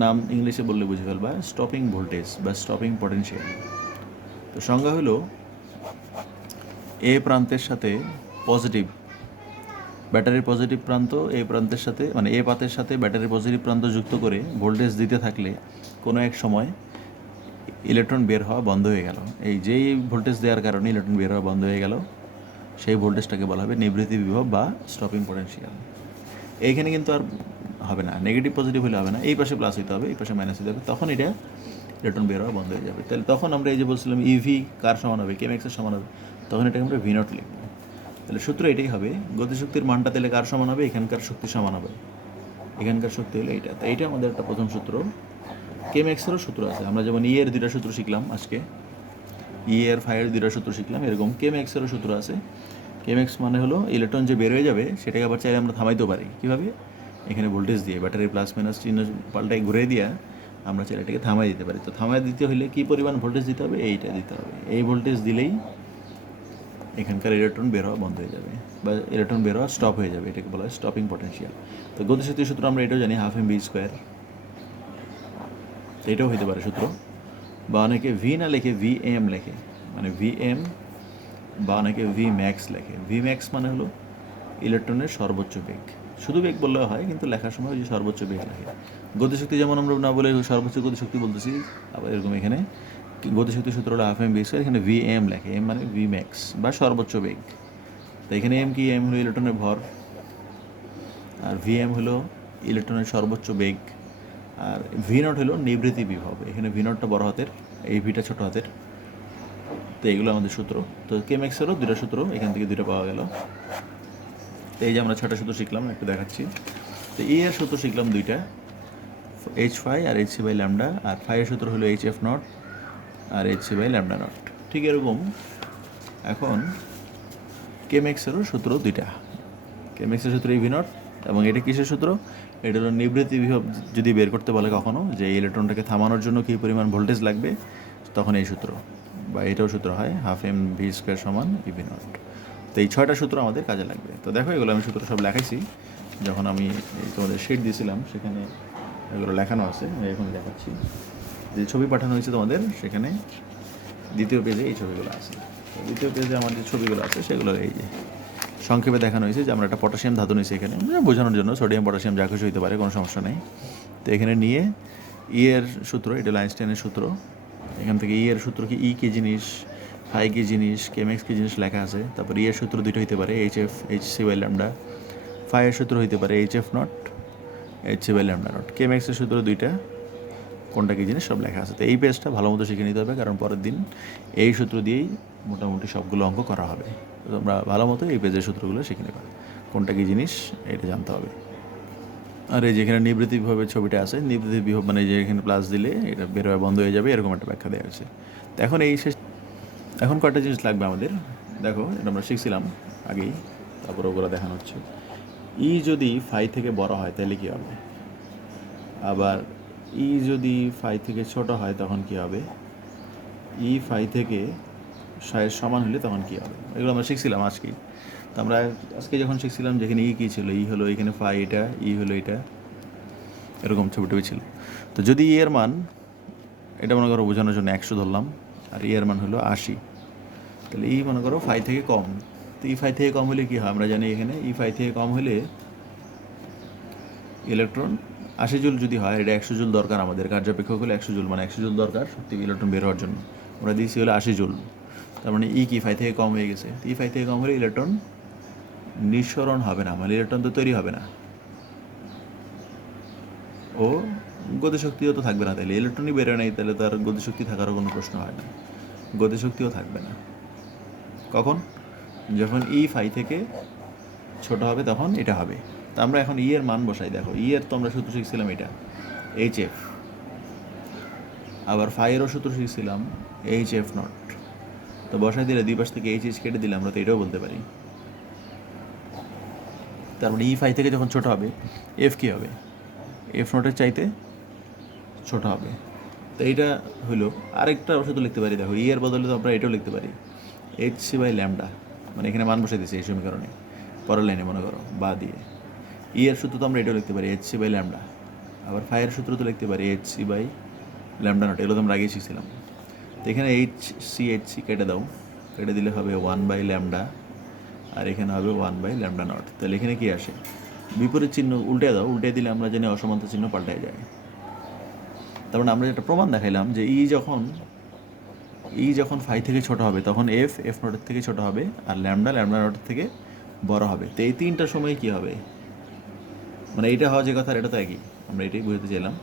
নাম ইংলিশে বললে বুঝে ফেলবা, স্টপিং ভোল্টেজ বা স্টপিং পটেনশিয়াল। তো সংজ্ঞা হলো এ প্রান্তের সাথে পজিটিভ, ব্যাটারির পজিটিভ প্রান্ত এ প্রান্তের সাথে, মানে এ পাতের সাথে ব্যাটারির পজিটিভ প্রান্ত যুক্ত করে ভোল্টেজ দিতে থাকলে কোনো এক সময় ইলেকট্রন বের হওয়া বন্ধ হয়ে গেল, এই যেই ভোল্টেজ দেওয়ার কারণে ইলেকট্রন বের হওয়া বন্ধ হয়ে গেল, সেই ভোল্টেজটাকে বলা হবে নিবৃত্তি বিভব বা স্টপিং পটেনশিয়াল। এইখানে কিন্তু আর হবে না, নেগেটিভ পজিটিভ হলে হবে না, এই পাশে প্লাস হতে হবে, এই পাশে মাইনাস হতে হবে, তখন এটা ইলেকট্রন বের হওয়া বন্ধ হয়ে যাবে। তাহলে তখন আমরা এই যে বলছিলাম ইভি কার সমান হবে, কেএমএক্সের সমান হবে, তখন এটাকে আমরা ভি নট লিখব। তাহলে সূত্র এটাই হবে, গতিশক্তির মানটা তাহলে কার সমান হবে, এখানকার শক্তি সমান হবে, এখানকার শক্তি হলো এইটা। তো এইটা আমাদের একটা প্রথম সূত্র। কেএমএক্সেরও সূত্র আছে, আমরা যেমন ই এর দুইটা সূত্র শিখলাম আজকে, ই এর ফাইয়ের দুইটা সূত্র শিখলাম, এরকম কেএমএক্সেরও সূত্র আছে। কেএমএক্স মানে হলো ইলেকট্রন যে বের হয়ে যাবে সেটাকে আবার চাইলে আমরা থামাইতেও পারি। কীভাবে? এখানে ভোল্টেজ দিয়ে ব্যাটারির প্লাস মাইনাস চিহ্ন পাল্টায় ঘুরে দিয়ে আমরা চাইলে এটাকে থামাই দিতে পারি। তো থামাই দিতে হলে কী পরিমাণ ভোল্টেজ দিতে হবে, এইটা দিতে হবে। এই ভোল্টেজ দিলেই এখানকার ইলেকট্রন বের হওয়া বন্ধ হয়ে যাবে বা ইলেকট্রন বের হওয়া স্টপ হয়ে যাবে, এটাকে বলা হয় স্টপিং পটেনশিয়াল। তো গতিশক্তির সূত্র আমরা এটাও জানি, হাফ এম ভি স্কোয়ার, তো এটাও হতে পারে সূত্র। বা অনেকে ভি না লেখে ভি এম লেখে, মানে ভি এম, বা অনেকে ভি ম্যাক্স লেখে। ভি ম্যাক্স মানে হলো ইলেকট্রনের সর্বোচ্চ বেগ, শুধু বেগ বললেও হয়, কিন্তু লেখার সময় ওই যে সর্বোচ্চ বেগ লেখে। গতিশক্তি যেমন আমরা না বলে সর্বোচ্চ গতিশক্তি বলতেছি, আবার এরকম এখানে গতিশক্তির সূত্র হলো হাফ এম ভি স্কোয়ার, এখানে ভি এম লেখে, এম মানে ভি ম্যাক্স বা সর্বোচ্চ বেগ। তো এখানে এম কি, এম হলো ইলেকট্রনের ভর, আর ভি এম হলো ইলেকট্রনের সর্বোচ্চ বেগ, আর ভি নট হলো নিবৃত্তি বিভব। এখানে ভি নটটা বড় হাতের, এই ভিটা ছোটো হাতের। তো এইগুলো আমাদের সূত্র। তো কেএমএক্সেরও দুটো সূত্র, এখান থেকে দুটো পাওয়া গেল। তো এই যে আমরা 6টা সূত্র শিখলাম, একটু দেখাচ্ছি। তো ই এর সূত্র শিখলাম দুইটা, এইচ ফাই আর এইচ সি বাই ল্যামডা, আর ফাই এর সূত্র হলো এইচ এফ নট আর H C by lambda nought. ঠিক এরকম এখন কেএমএক্সেরও সূত্র দুইটা, কেএমএক্সের সূত্র এই ভি নট, এবং এটা কিসের সূত্র, এটা হলো নিবৃত্তি বিভব। যদি বের করতে বলে কখনো যে ইলেকট্রনটাকে থামানোর জন্য কী পরিমাণ ভোল্টেজ লাগবে, তখন এই সূত্র, বা এটাও সূত্র হয় হাফ এম ভি স্কোয়ার সমান ইভি নট। তো এই 6টা সূত্র আমাদের কাজে লাগবে। তো দেখো এগুলো আমি সূত্র সব লেখাইছি, যখন আমি তোমাদের শিট দিয়েছিলাম সেখানে এগুলো লেখানো আছে, এখন দেখাচ্ছি। যে ছবি পাঠানো হয়েছে তোমাদের, সেখানে দ্বিতীয় পেজে এই ছবিগুলো আছে। তো দ্বিতীয় পেজে আমার যে ছবিগুলো আছে সেগুলো এই যে সংক্ষেপে দেখানো হয়েছে যে আমরা একটা পটাশিয়াম ধাতু নিয়েছি এখানে, বোঝানোর জন্য, সোডিয়াম পটাশিয়াম যা খুশি হতে পারে, কোনো সমস্যা নেই। তো এখানে নিয়ে ই এর সূত্র, এটা আইনস্টাইনের সূত্র, এখান থেকে ই এর সূত্র কি, ই কি জিনিস, ফাই কি জিনিস, কেএমএক্স কি জিনিস লেখা আছে। তারপর ই এর সূত্র দুটো হইতে পারে, H F H C by lambda, phi এর সূত্র হইতে পারে H F not H C by lambda not, কেএমএক্সের সূত্র দুইটা, কোনটা কি জিনিস সব লেখা আছে। তো এই পেজটা ভালো মতো শিখে নিতে হবে, কারণ পরের দিন এই সূত্র দিয়েই মোটামুটি সবগুলো অঙ্ক করা হবে। তো তোমরা ভালো মতো এই পেজের সূত্রগুলো শিখে নেবে, কোনটা কি জিনিস এটা জানতে হবে। আর এই যেখানে নিবৃত্তি বিভবের ছবিটা আছে, নিবৃত্তি বিভব মানে যে এখানে প্লাস দিলে এটা বের হয়ে বন্ধ হয়ে যাবে, এরকম একটা ব্যাখ্যা দেওয়া হয়েছে। তো এখন এই শেষ, এখন কয়টা জিনিস লাগবে আমাদের, দেখো এটা আমরা শিখছিলাম আগেই, তারপর ওগুলো দেখানো হচ্ছে। ই যদি ফাই থেকে বড় হয় তাহলে কী হবে, আবার ই যদি ফাই থেকে ছোট হয় তখন কী হবে, ই ফাই থেকে সায়ের সমান হলে তখন কী হবে, এগুলো আমরা শিখছিলাম আজকেই। তো আমরা আজকে যখন শিখছিলাম যেখানে ই কী ছিল, ই হলো এখানে ফাই এটা, ই হলো এটা, এরকম ছবি টবি ছিল। তো যদি ই এর মান, এটা মনে করো বোঝানোর জন্য 100 ধরলাম, আর ই এর মান হলো 80, তাহলে ই মনে করো ফাই থেকে কম। তো ই ফাই থেকে কম হলে কী হয়, আমরা জানি এখানে ই ফাই থেকে কম হলে ইলেকট্রন 80 জুল যদি হয়, এটা 100 জুল দরকার আমাদের, কার্যাপেক্ষক হলে 100 জুল, মানে 100 জুল দরকার শক্তি ইলেকট্রন বের হওয়ার জন্য, আমরা দিয়েছি হলো 80 জুল। তার মানে ই কি ফাই থেকে কম হয়ে গেছে। ই ফাই থেকে কম হলে ইলেকট্রন নিঃসরণ হবে না, মানে ইলেকট্রন তো তৈরি হবে না, ও গতিশক্তিও তো থাকবে না। তাহলে ইলেকট্রনই বেরো নেই, তাহলে তার গতিশক্তি থাকারও কোনো প্রশ্ন হয় না, গতিশক্তিও থাকবে না। কখন, যখন ই ফাই থেকে ছোট হবে তখন এটা হবে। তা আমরা এখন ই এর মান বসাই, দেখো ই এর তো আমরা সূত্র শিখছিলাম এটা এইচ এফ, আবার ফাইয়েরও সূত্র শিখছিলাম এইচ এফ নট। তো বসাই দিলে দুই পাশ থেকে এইচ এইচ কেটে দিলে আমরা তো এটাও বলতে পারি। তার মানে ই ফাই থেকে যখন ছোটো হবে এফ কী হবে, এফ নটের চাইতে ছোট হবে। তো এইটা হলো আরেকটা ওষুধ লিখতে পারি, দেখো ই এর বদলে তো আমরা এটাও লিখতে পারি এইচ সি বাই ল্যামডা, মানে এখানে মান বসাই দিচ্ছি এই সমীকরণে, পরের লাইনে মনে করো বা দিয়ে। ই এর সূত্র তো আমরা এটাও লিখতে পারি এইচ সি বাই ল্যামডা, আবার ফাইয়ের সূত্র তো লিখতে পারি H C by lambda nought, এগুলো তো আমরা আগেই শিখছিলাম। তো এখানে এইচ সি কেটে দাও, কেটে দিলে হবে 1 বাই ল্যামডা, আর এখানে হবে 1 বাই ল্যামডা নট। তাহলে এখানে কী আসে, বিপরীত চিহ্ন উল্টে দাও, উল্টে দিলে আমরা জানি অসমানতা চিহ্ন পাল্টায় যায়। তার মানে আমরা যেটা প্রমাণ দেখাইলাম যে যখন ফাই থেকে ছোট হবে তখন এফ নটের থেকে ছোট হবে, আর ল্যামডা নটের থেকে বড় হবে। তো এই তিনটার সময় কি হবে, মানে এইটা হওয়া যে কথা এটা তো একই, আমরা এটাই বুঝতে চাইলাম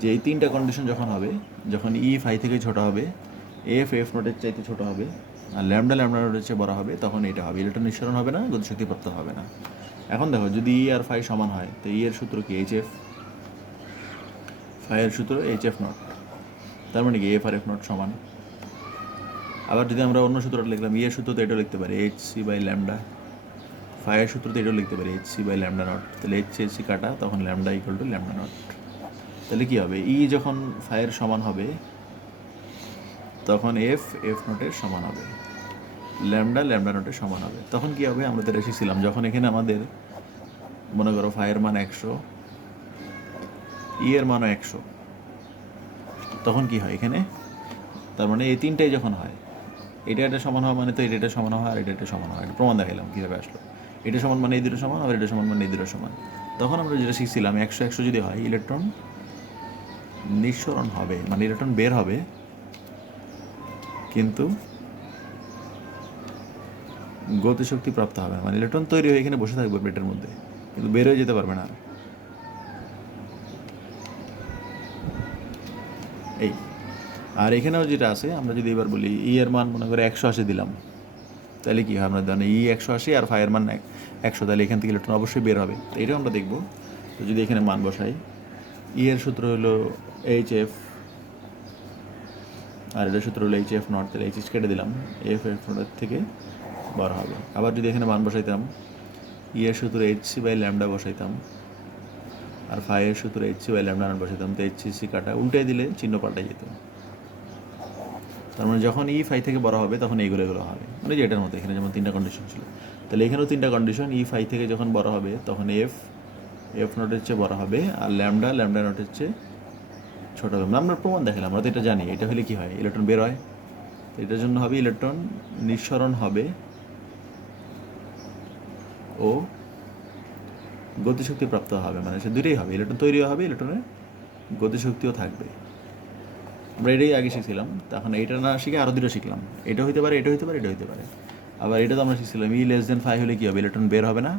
যে এই তিনটা কন্ডিশন যখন হবে, যখন ফাই থেকে ছোট হবে, এফ নটের চাইতে ছোট হবে, আর ল্যামডা নটের চেয়ে বড় হবে, তখন এটা হবে, ইলেকট্রন নিঃসরণ হবে না, গতিশক্তি প্রাপ্ত হবে না। এখন দেখো যদি আর ফাই সমান হয়, তো এর সূত্র কি HF, ফাইয়ের সূত্র HF নট, তার মানে কি এফ আর এফ নট সমান। আবার যদি আমরা অন্য সূত্রটা লিখলাম, এর সূত্র তো এটাও লিখতে পারি HC/ল্যামডা, ফাইয়ের সূত্র তো এটাও লিখতে পারি HC/ল্যামডা নট, তাহলে HC কাটা, তখন ল্যামডা = ল্যামডা নট। তাহলে কী হবে, যখন ফাইয়ের সমান হবে তখন এফ নটের সমান হবে, ল্যামডা নটের সমান হবে। তখন কী হবে, আমরা তো এসেছিলাম যখন এখানে আমাদের মনে করো ফাইয়ের মান 100, এর মানও 100, তখন কি হয় এখানে, তার মানে এই তিনটাই যখন হয়, এটা সমান হওয়া মানে তো এটা সমান হয়, আর এটা সমান হয়। এটা প্রমাণ দেখাইলাম কীভাবে আসলো, এটা সমান মানে এই দুটো সমান, আবার এটা সমান মানে এই দুটো সমান। তখন আমরা যেটা শিখছিলাম 100 যদি হয়, ইলেকট্রন নিঃসরণ হবে, মানে ইলেকট্রন বের হবে, কিন্তু গতিশক্তি প্রাপ্ত হবে, মানে ইলেকট্রন তৈরি হয়ে এখানে বসে থাকবে প্লেটের মধ্যে, কিন্তু বের হয়ে যেতে পারবে না। এই আর এখানেও যেটা আছে, আমরা যদি এবার বলি এর মান মনে করে 180 দিলাম, তাহলে কী হয়, আমরা জানি 180 আর ফাইয়ের মান 100, তাহলে এখান থেকে ইলেকট্রন অবশ্যই বের হবে। তো এটাও আমরা দেখব। তো যদি এখানে মান বসাই, এর সূত্র হলো HF, আর এটার সূত্র হলো HF নট, তাহলে HH কেটে দিলাম, এফ নটের থেকে বড় হবে। আবার যদি এখানে মান বসাইতাম, এর সূত্র HC/ল্যামডা বসাইতাম, আর ফাইয়ের সূত্র HC/ল্যামডা নট বসাইতাম, তো HC কাটা, উল্টে দিলে চিহ্ন পাল্টে যেত। তার মানে যখন ফাই থেকে বড় হবে তখন এইগুলো হবে, মানে যে এটার মতো এখানে যেমন তিনটা কন্ডিশন ছিল, তাহলে এখানেও তিনটা কন্ডিশন, ফাই থেকে যখন বড় হবে তখন এফ নটের চেয়ে বড় হবে, আর ল্যামডা নটের চেয়ে ছোট হবে। আমরা প্রমাণ দেখালাম, আমরা তো এটা জানি, এটা হলে কি হয়, ইলেকট্রন বের হয়। তো এটার জন্য হবে ইলেকট্রন নিঃসরণ হবে ও গতিশক্তি প্রাপ্ত হবে, মানে সে দুটোই হবে, ইলেকট্রন তৈরিও হবে, ইলেকট্রনের গতিশক্তিও থাকবে। আমরা এটাই আগে শিখছিলাম, তখন এইটা না শিখে আরও দুটো শিখলাম, এটা হইতে পারে, এটা হইতে পারে, এটা হইতে পারে। আবার এটা তো আমরা শিখছিলাম E<5 হলে কী হবে, ইলেকট্রন বের হবে না,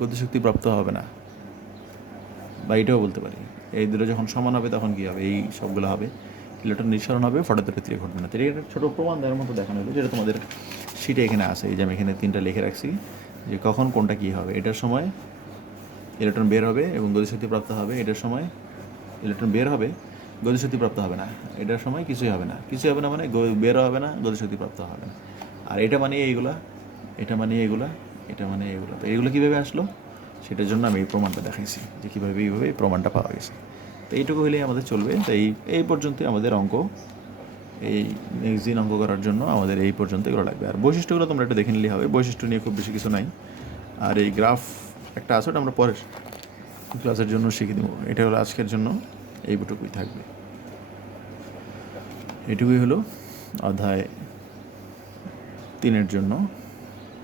গতিশক্তি প্রাপ্ত হবে না, বা এটাও বলতে পারি এই দুটো যখন সমান হবে তখন কী হবে, এই সবগুলো হবে, ইলেকট্রন নিঃসরণ হবে, ফটোথেরাপি ঘটবে না। তো এটা একটা ছোটো প্রমাণ দেওয়ার মতো দেখানো হলো, যেটা তোমাদের শিটে এখানে আছে, এই যে আমি এখানে তিনটা লিখে রাখছি যে কখন কোনটা কী হবে। এটার সময় ইলেকট্রন বের হবে এবং গতিশক্তি প্রাপ্ত হবে, এটার সময় ইলেকট্রন বের হবে, গতিশক্তি প্রাপ্ত হবে না, এটার সময় কিছুই হবে না, মানে বেরও হবে না, গতিশক্তি প্রাপ্ত হবে না। আর এটা মানে এইগুলা, এটা মানে এইগুলা, এটা মানে এইগুলা। তো এইগুলো কীভাবে আসলো, সেটার জন্য আমি এই প্রমাণটা দেখাইছি যে কীভাবে এইভাবে এই প্রমাণটা পাওয়া গেছে। তো এইটুকু হলেই আমাদের চলবে। তো এই পর্যন্তই আমাদের অঙ্ক, এই নেক্সট দিন অঙ্ক করার জন্য আমাদের এই পর্যন্ত এগুলো লাগবে। আর বৈশিষ্ট্যগুলো তোমরা একটু দেখে নিলেই হবে, বৈশিষ্ট্য নিয়ে খুব বেশি কিছু নাই। আর এই গ্রাফ একটা আছে, ওটা আমরা পরের ক্লাসের জন্য শিখে দেবো। এটা হলো আজকের জন্য এইটুকুই থাকবে। এটুকুই হলো অধ্যায় 3 জন্য।